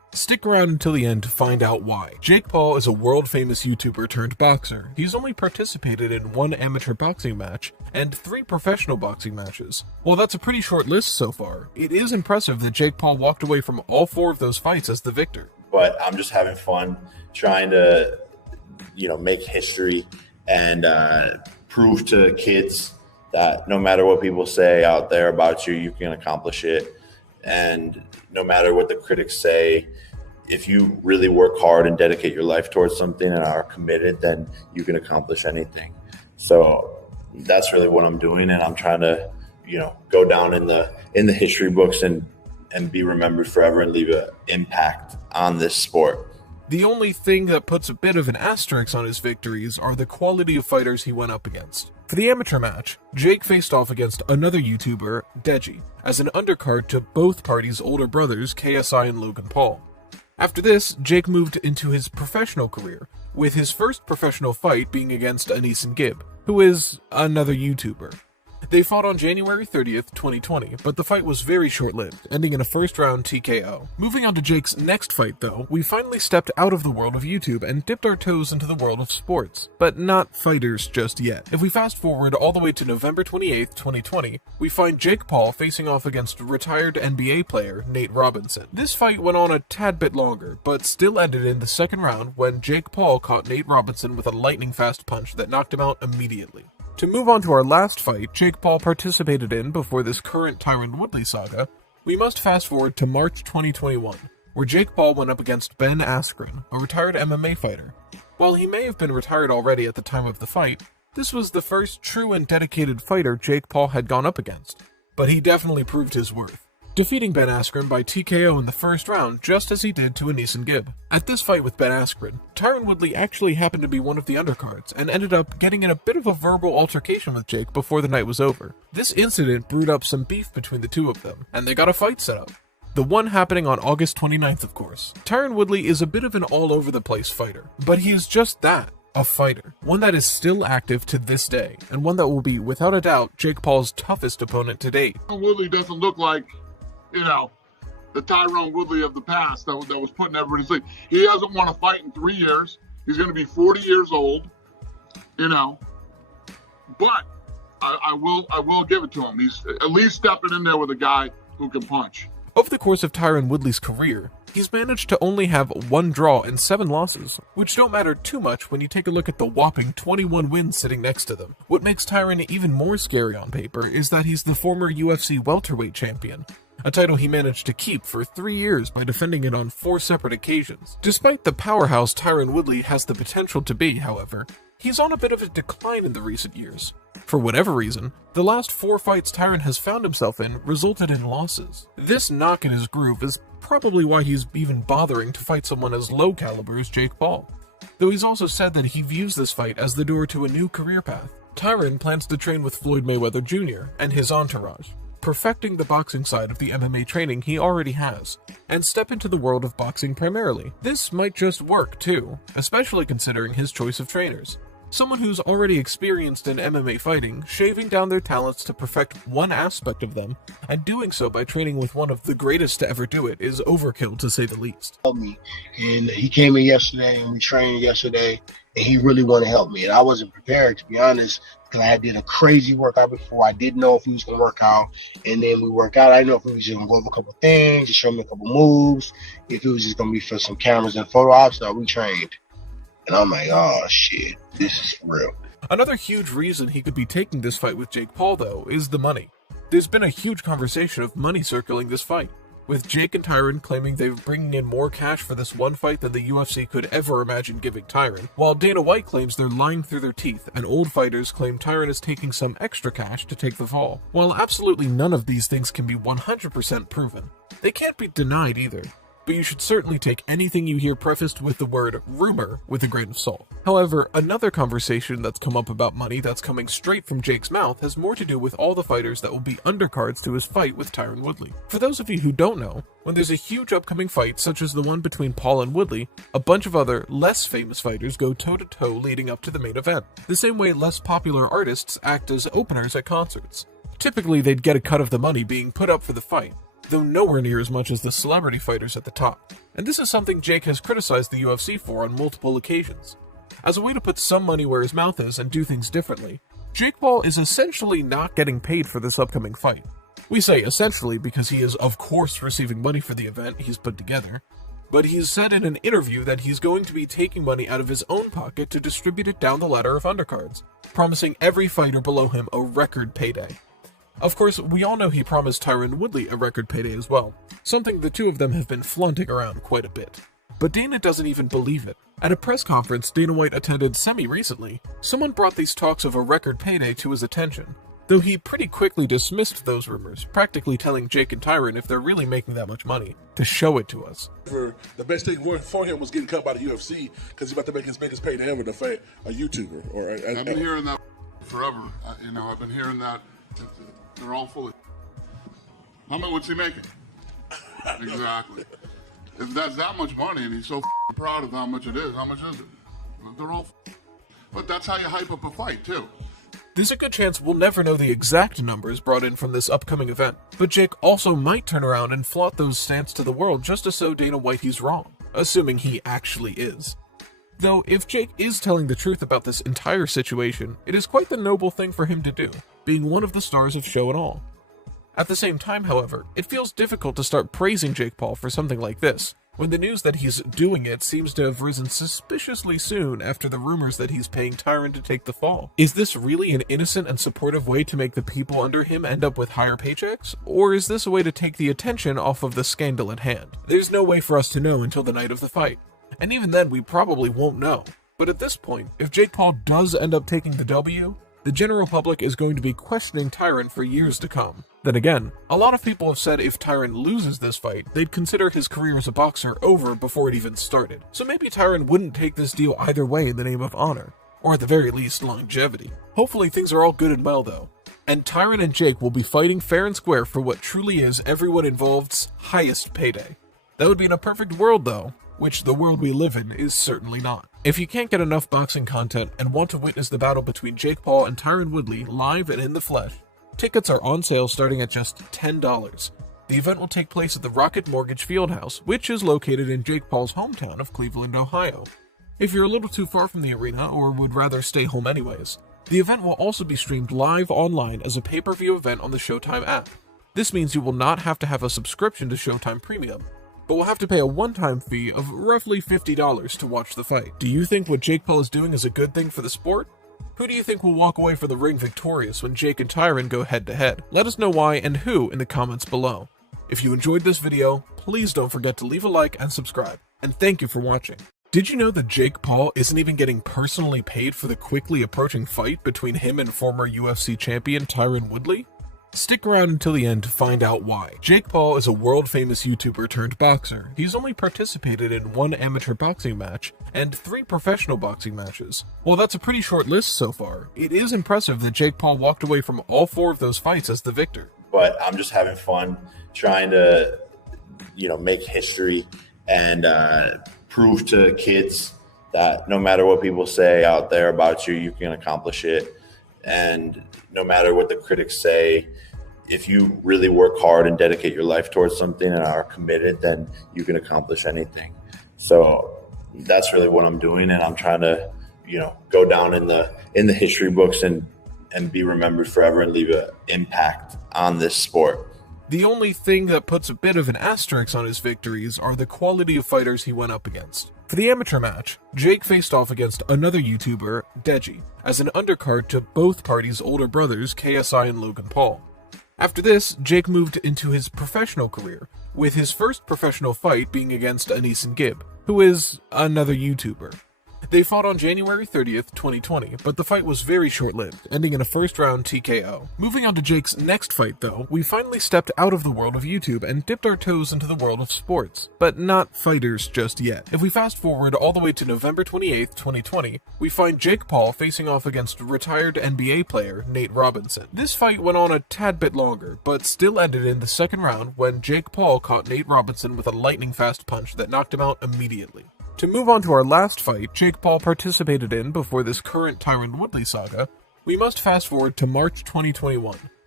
Stick around until the end to find out why. Jake Paul is a world-famous YouTuber turned boxer. He's only participated in 1 amateur boxing match and 3 professional boxing matches. While that's a pretty short list so far, it is impressive that Jake Paul walked away from all 4 of those fights as the victor. But I'm just having fun trying to, make history and prove to kids that no matter what people say out there about you, you can accomplish it. And no matter what the critics say, if you really work hard and dedicate your life towards something and are committed, then you can accomplish anything. So that's really what I'm doing, and I'm trying to, go down in the history books and be remembered forever and leave an impact on this sport. The only thing that puts a bit of an asterisk on his victories are the quality of fighters he went up against. For the amateur match, Jake faced off against another YouTuber, Deji, as an undercard to both parties' older brothers, KSI and Logan Paul. After this, Jake moved into his professional career, with his first professional fight being against Anisan Gibb, who is another YouTuber. They fought on January 30th, 2020, but the fight was very short-lived, ending in a first-round TKO. Moving on to Jake's next fight, though, we finally stepped out of the world of YouTube and dipped our toes into the world of sports, but not fighters just yet. If we fast forward all the way to November 28th, 2020, we find Jake Paul facing off against retired NBA player Nate Robinson. This fight went on a tad bit longer, but still ended in the second round when Jake Paul caught Nate Robinson with a lightning-fast punch that knocked him out immediately. To move on to our last fight Jake Paul participated in before this current Tyron Woodley saga, we must fast forward to March 2021, where Jake Paul went up against Ben Askren, a retired MMA fighter. While he may have been retired already at the time of the fight, this was the first true and dedicated fighter Jake Paul had gone up against, but he definitely proved his worth, defeating Ben Askren by TKO in the first round just as he did to Anisan Gibb. At this fight with Ben Askren, Tyron Woodley actually happened to be one of the undercards and ended up getting in a bit of a verbal altercation with Jake before the night was over. This incident brewed up some beef between the two of them, and they got a fight set up. The one happening on August 29th, of course. Tyron Woodley is a bit of an all-over-the-place fighter, but he is just that, a fighter. One that is still active to this day, and one that will be, without a doubt, Jake Paul's toughest opponent to date. Woodley doesn't look like, the Tyron Woodley of the past that was putting everybody to sleep. He hasn't won a fight in 3 years. He's going to be 40 years old, But I will give it to him. He's at least stepping in there with a guy who can punch. Over the course of Tyron Woodley's career, he's managed to only have 1 draw and 7 losses, which don't matter too much when you take a look at the whopping 21 wins sitting next to them. What makes Tyron even more scary on paper is that he's the former UFC welterweight champion, a title he managed to keep for 3 years by defending it on 4 separate occasions. Despite the powerhouse Tyron Woodley has the potential to be, however, he's on a bit of a decline in the recent years. For whatever reason, the last 4 fights Tyron has found himself in resulted in losses. This knock in his groove is probably why he's even bothering to fight someone as low caliber as Jake Paul, though he's also said that he views this fight as the door to a new career path. Tyron plans to train with Floyd Mayweather Jr. and his entourage, perfecting the boxing side of the MMA training he already has, and step into the world of boxing primarily. This might just work too, especially considering his choice of trainers. Someone who's already experienced in MMA fighting, shaving down their talents to perfect one aspect of them, and doing so by training with one of the greatest to ever do it is overkill to say the least. Me, and he came in yesterday and we trained yesterday, and he really wanted to help me, and I wasn't prepared, to be honest, because I did a crazy workout before. I didn't know if he was going to work out, and then we work out. I didn't know if he was just going to go over a couple things, just show me a couple moves, if it was just going to be for some cameras and photo ops. So we trained, and I'm like, oh shit, this is real. Another huge reason he could be taking this fight with Jake Paul, though, is the money. There's been a huge conversation of money circling this fight, with Jake and Tyron claiming they're bringing in more cash for this one fight than the UFC could ever imagine giving Tyron, while Dana White claims they're lying through their teeth, and old fighters claim Tyron is taking some extra cash to take the fall. While absolutely none of these things can be 100% proven, they can't be denied either, but you should certainly take anything you hear prefaced with the word rumor with a grain of salt. However, another conversation that's come up about money that's coming straight from Jake's mouth has more to do with all the fighters that will be undercards to his fight with Tyron Woodley. For those of you who don't know, when there's a huge upcoming fight such as the one between Paul and Woodley, a bunch of other, less famous fighters go toe-to-toe leading up to the main event, the same way less popular artists act as openers at concerts. Typically, they'd get a cut of the money being put up for the fight, though nowhere near as much as the celebrity fighters at the top. And this is something Jake has criticized the UFC for on multiple occasions. As a way to put some money where his mouth is and do things differently, Jake Paul is essentially not getting paid for this upcoming fight. We say essentially because he is of course receiving money for the event he's put together, but he's said in an interview that he's going to be taking money out of his own pocket to distribute it down the ladder of undercards, promising every fighter below him a record payday. Of course, we all know he promised Tyron Woodley a record payday as well, something the two of them have been flaunting around quite a bit. But Dana doesn't even believe it. At a press conference Dana White attended semi-recently, someone brought these talks of a record payday to his attention, though he pretty quickly dismissed those rumors, practically telling Jake and Tyron if they're really making that much money, to show it to us. The best thing for him was getting cut by the UFC because he's about to make his biggest payday ever to fight a YouTuber. I've been hearing that forever. I've been hearing that. They're all full of. How much was he making? Exactly. If that's that much money and he's so proud of how much it is, how much is it? They're all. But that's how you hype up a fight too. There's a good chance we'll never know the exact numbers brought in from this upcoming event, but Jake also might turn around and flaunt those stats to the world just to show Dana White he's wrong, assuming he actually is. Though, if Jake is telling the truth about this entire situation, it is quite the noble thing for him to do, being one of the stars of show and all. At the same time, however, it feels difficult to start praising Jake Paul for something like this, when the news that he's doing it seems to have risen suspiciously soon after the rumors that he's paying Tyron to take the fall. Is this really an innocent and supportive way to make the people under him end up with higher paychecks? Or is this a way to take the attention off of the scandal at hand? There's no way for us to know until the night of the fight. And even then, we probably won't know. But at this point, if Jake Paul does end up taking the W, the general public is going to be questioning Tyron for years to come. Then again, a lot of people have said if Tyron loses this fight, they'd consider his career as a boxer over before it even started. So maybe Tyron wouldn't take this deal either way in the name of honor, or at the very least, longevity. Hopefully things are all good and well though, and Tyron and Jake will be fighting fair and square for what truly is everyone involved's highest payday. That would be in a perfect world though, which the world we live in is certainly not. If you can't get enough boxing content and want to witness the battle between Jake Paul and Tyron Woodley live and in the flesh, tickets are on sale starting at just $10. The event will take place at the Rocket Mortgage Fieldhouse, which is located in Jake Paul's hometown of Cleveland, Ohio. If you're a little too far from the arena or would rather stay home anyways, the event will also be streamed live online as a pay-per-view event on the Showtime app. This means you will not have to have a subscription to Showtime Premium, but will have to pay a one-time fee of roughly $50 to watch the fight. Do you think what Jake Paul is doing is a good thing for the sport? Who do you think will walk away from the ring victorious when Jake and Tyron go head-to-head? Let us know why and who in the comments below. If you enjoyed this video, please don't forget to leave a like and subscribe. And thank you for watching. Did you know that Jake Paul isn't even getting personally paid for the quickly approaching fight between him and former UFC champion Tyron Woodley? Stick around until the end to find out why. Jake Paul is a world-famous YouTuber turned boxer. He's only participated in 1 amateur boxing match and 3 professional boxing matches. While that's a pretty short list so far, it is impressive that Jake Paul walked away from all 4 of those fights as the victor. But I'm just having fun trying to, make history and prove to kids that no matter what people say out there about you, you can accomplish it. And no matter what the critics say, if you really work hard and dedicate your life towards something and are committed, then you can accomplish anything. So that's really what I'm doing, and I'm trying to, go down in the history books and be remembered forever and leave an impact on this sport. The only thing that puts a bit of an asterisk on his victories are the quality of fighters he went up against. For the amateur match, Jake faced off against another YouTuber, Deji, as an undercard to both parties' older brothers, KSI and Logan Paul. After this, Jake moved into his professional career, with his first professional fight being against Aneeson Gibb, who is another YouTuber. They fought on January 30th, 2020, but the fight was very short-lived, ending in a first-round TKO. Moving on to Jake's next fight, though, we finally stepped out of the world of YouTube and dipped our toes into the world of sports, but not fighters just yet. If we fast forward all the way to November 28th, 2020, we find Jake Paul facing off against retired NBA player Nate Robinson. This fight went on a tad bit longer, but still ended in the second round when Jake Paul caught Nate Robinson with a lightning-fast punch that knocked him out immediately. To move on to our last fight Jake Paul participated in before this current Tyron Woodley saga, we must fast forward to March 2021,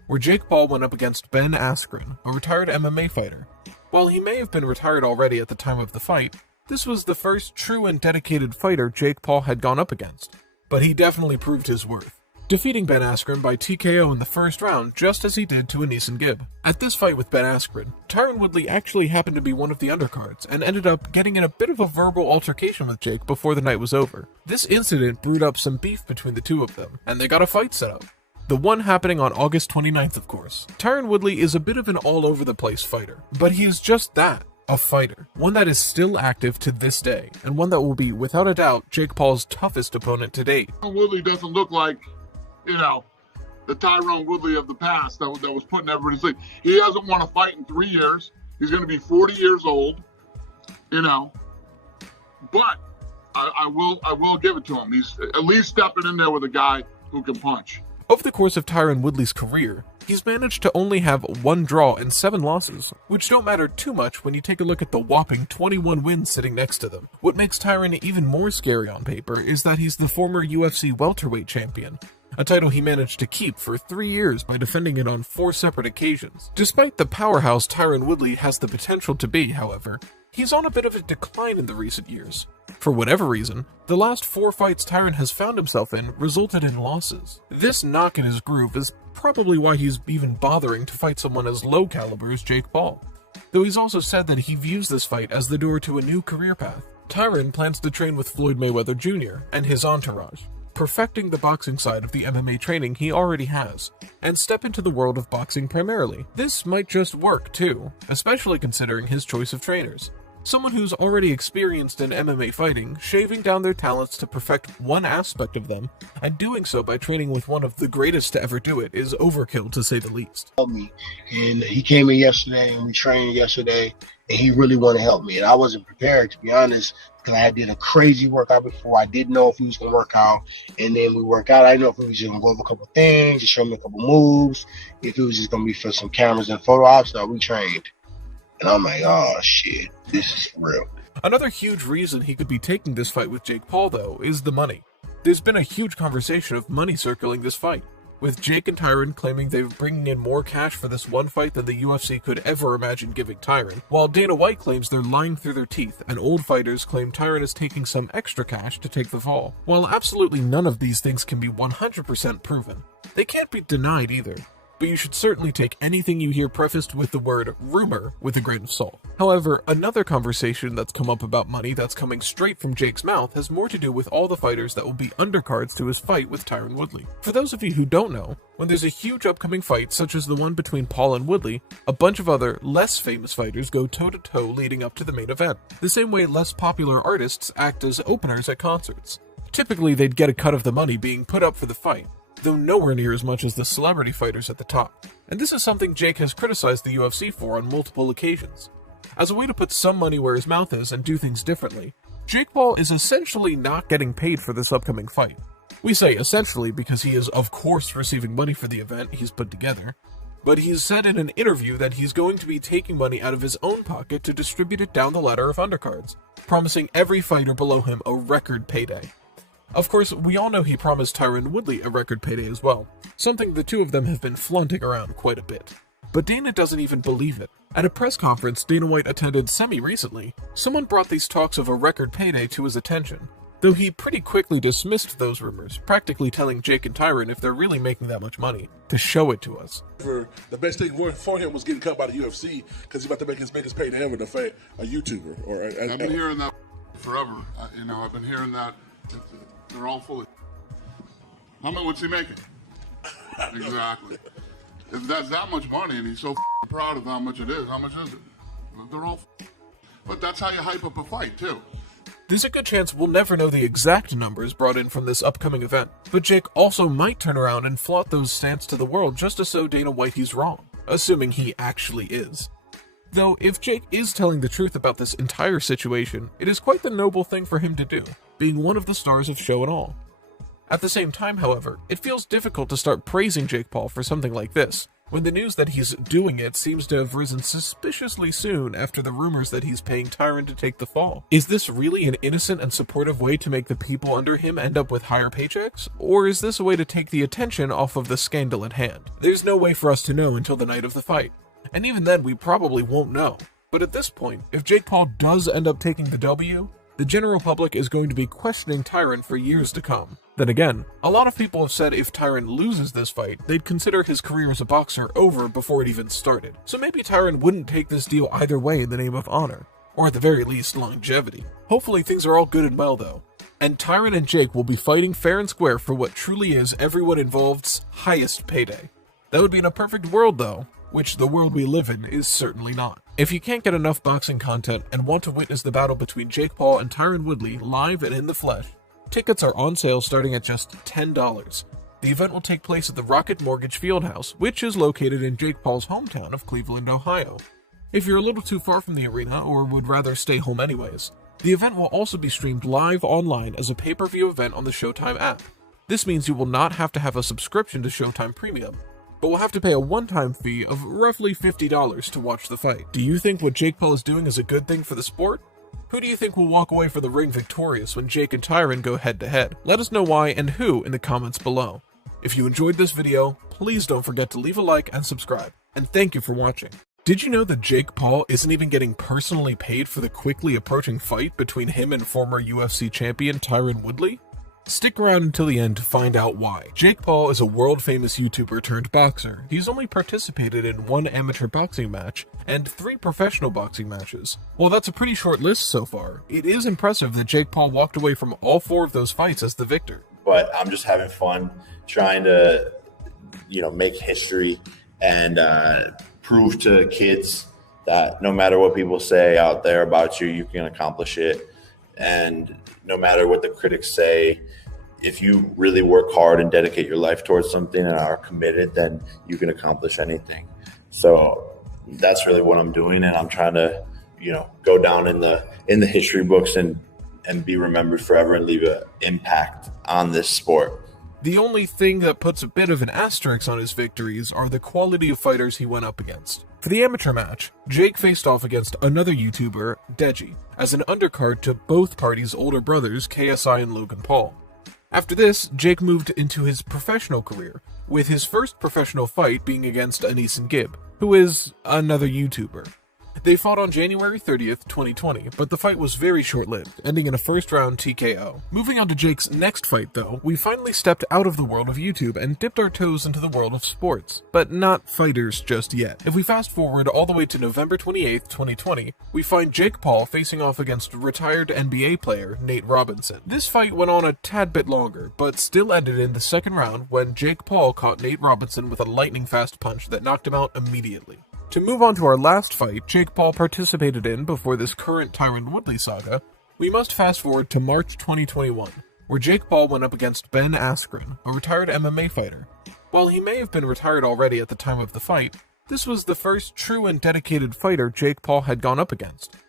where Jake Paul went up against Ben Askren, a retired MMA fighter. While he may have been retired already at the time of the fight, this was the first true and dedicated fighter Jake Paul had gone up against, but he definitely proved his worth, defeating Ben Askren by TKO in the first round just as he did to Anisan Gibb. At this fight with Ben Askren, Tyron Woodley actually happened to be one of the undercards and ended up getting in a bit of a verbal altercation with Jake before the night was over. This incident brewed up some beef between the two of them, and they got a fight set up. The one happening on August 29th, of course. Tyron Woodley is a bit of an all-over-the-place fighter, but he is just that, a fighter. One that is still active to this day, and one that will be, without a doubt, Jake Paul's toughest opponent to date. Woodley doesn't look like, the Tyron Woodley of the past that was putting everybody to sleep. He hasn't won a fight in 3 years. He's going to be 40 years old, But I will give it to him. He's at least stepping in there with a guy who can punch. Over the course of Tyron Woodley's career, he's managed to only have 1 draw and 7 losses, which don't matter too much when you take a look at the whopping 21 wins sitting next to them. What makes Tyron even more scary on paper is that he's the former UFC welterweight champion, a title he managed to keep for 3 years by defending it on 4 separate occasions. Despite the powerhouse Tyron Woodley has the potential to be, however, he's on a bit of a decline in the recent years. For whatever reason, the last 4 fights Tyron has found himself in resulted in losses. This knock in his groove is probably why he's even bothering to fight someone as low caliber as Jake Paul, though he's also said that he views this fight as the door to a new career path. Tyron plans to train with Floyd Mayweather Jr. and his entourage, perfecting the boxing side of the MMA training he already has, and step into the world of boxing primarily. This might just work too, especially considering his choice of trainers. Someone who's already experienced in MMA fighting, shaving down their talents to perfect one aspect of them, and doing so by training with one of the greatest to ever do it is overkill to say the least. And he came in yesterday and we trained yesterday, and he really wanted to help me. And I wasn't prepared, to be honest, because I did a crazy workout before. I didn't know if he was going to work out. And then we work out. I didn't know if he was just going to go over a couple things, just show me a couple moves, if it was just going to be for some cameras and photo ops. No, we trained. And I'm like, oh, shit, this is real. Another huge reason he could be taking this fight with Jake Paul, though, is the money. There's been a huge conversation of money circling this fight, with Jake and Tyron claiming they're bringing in more cash for this one fight than the UFC could ever imagine giving Tyron, while Dana White claims they're lying through their teeth, and old fighters claim Tyron is taking some extra cash to take the fall. While absolutely none of these things can be 100% proven, they can't be denied either. But you should certainly take anything you hear prefaced with the word rumor with a grain of salt. However, another conversation that's come up about money that's coming straight from Jake's mouth has more to do with all the fighters that will be undercards to his fight with Tyron Woodley. For those of you who don't know, when there's a huge upcoming fight such as the one between Paul and Woodley, a bunch of other, less famous fighters go toe-to-toe leading up to the main event, the same way less popular artists act as openers at concerts. Typically, they'd get a cut of the money being put up for the fight, though nowhere near as much as the celebrity fighters at the top. And this is something Jake has criticized the UFC for on multiple occasions. As a way to put some money where his mouth is and do things differently, Jake Paul is essentially not getting paid for this upcoming fight. We say essentially because he is of course receiving money for the event he's put together, but he's said in an interview that he's going to be taking money out of his own pocket to distribute it down the ladder of undercards, promising every fighter below him a record payday. Of course, we all know he promised Tyron Woodley a record payday as well, something the two of them have been flaunting around quite a bit. But Dana doesn't even believe it. At a press conference Dana White attended semi-recently, someone brought these talks of a record payday to his attention, though he pretty quickly dismissed those rumors, practically telling Jake and Tyron if they're really making that much money, to show it to us. The best thing for him was getting cut by the UFC, because he's about to make his biggest payday ever to fight a YouTuber. I've been hearing that forever. I've been hearing that. They're all full of. How much was he making? Exactly. If that's that much money and he's so proud of how much it is, how much is it? They're all. But that's how you hype up a fight, too. There's a good chance we'll never know the exact numbers brought in from this upcoming event, but Jake also might turn around and flaunt those stats to the world just to show Dana White he's wrong, assuming he actually is. Though, if Jake is telling the truth about this entire situation, it is quite the noble thing for him to do, being one of the stars of show and all. At the same time, however, it feels difficult to start praising Jake Paul for something like this, when the news that he's doing it seems to have risen suspiciously soon after the rumors that he's paying Tyron to take the fall. Is this really an innocent and supportive way to make the people under him end up with higher paychecks? Or is this a way to take the attention off of the scandal at hand? There's no way for us to know until the night of the fight. And even then, we probably won't know. But at this point, if Jake Paul does end up taking the W, the general public is going to be questioning Tyron for years to come. Then again, a lot of people have said if Tyron loses this fight, they'd consider his career as a boxer over before it even started. So maybe Tyron wouldn't take this deal either way in the name of honor, or at the very least, longevity. Hopefully things are all good and well though, and Tyron and Jake will be fighting fair and square for what truly is everyone involved's highest payday. That would be in a perfect world though, which the world we live in is certainly not. If you can't get enough boxing content and want to witness the battle between Jake Paul and Tyron Woodley live and in the flesh, tickets are on sale starting at just $10. The event will take place at the Rocket Mortgage Fieldhouse, which is located in Jake Paul's hometown of Cleveland, Ohio. If you're a little too far from the arena or would rather stay home anyways, the event will also be streamed live online as a pay-per-view event on the Showtime app. This means you will not have to have a subscription to Showtime Premium, but will have to pay a one-time fee of roughly $50 to watch the fight. Do you think what Jake Paul is doing is a good thing for the sport? Who do you think will walk away from the ring victorious when Jake and Tyron go head-to-head? Let us know why and who in the comments below. If you enjoyed this video, please don't forget to leave a like and subscribe. And thank you for watching. Did you know that Jake Paul isn't even getting personally paid for the quickly approaching fight between him and former UFC champion Tyron Woodley? Stick around until the end to find out why. Jake Paul is a world-famous YouTuber turned boxer. He's only participated in 1 amateur boxing match and 3 professional boxing matches. While that's a pretty short list so far, it is impressive that Jake Paul walked away from all 4 of those fights as the victor. But I'm just having fun trying to, make history and prove to kids that no matter what people say out there about you, you can accomplish it. And no matter what the critics say, if you really work hard and dedicate your life towards something and are committed, then you can accomplish anything. So that's really what I'm doing, and I'm trying to, go down in the history books and be remembered forever and leave an impact on this sport. The only thing that puts a bit of an asterisk on his victories are the quality of fighters he went up against. For the amateur match, Jake faced off against another YouTuber, Deji, as an undercard to both parties' older brothers, KSI and Logan Paul. After this, Jake moved into his professional career, with his first professional fight being against Aneeson Gibb, who is another YouTuber. They fought on January 30th, 2020, but the fight was very short-lived, ending in a first-round TKO. Moving on to Jake's next fight, though, we finally stepped out of the world of YouTube and dipped our toes into the world of sports, but not fighters just yet. If we fast forward all the way to November 28th, 2020, we find Jake Paul facing off against retired NBA player Nate Robinson. This fight went on a tad bit longer, but still ended in the second round when Jake Paul caught Nate Robinson with a lightning-fast punch that knocked him out immediately. To move on to our last fight Jake Paul participated in before this current Tyron Woodley saga, we must fast forward to March 2021, where Jake Paul went up against Ben Askren, a retired MMA fighter. While he may have been retired already at the time of the fight, this was the first true and dedicated fighter Jake Paul had gone up against.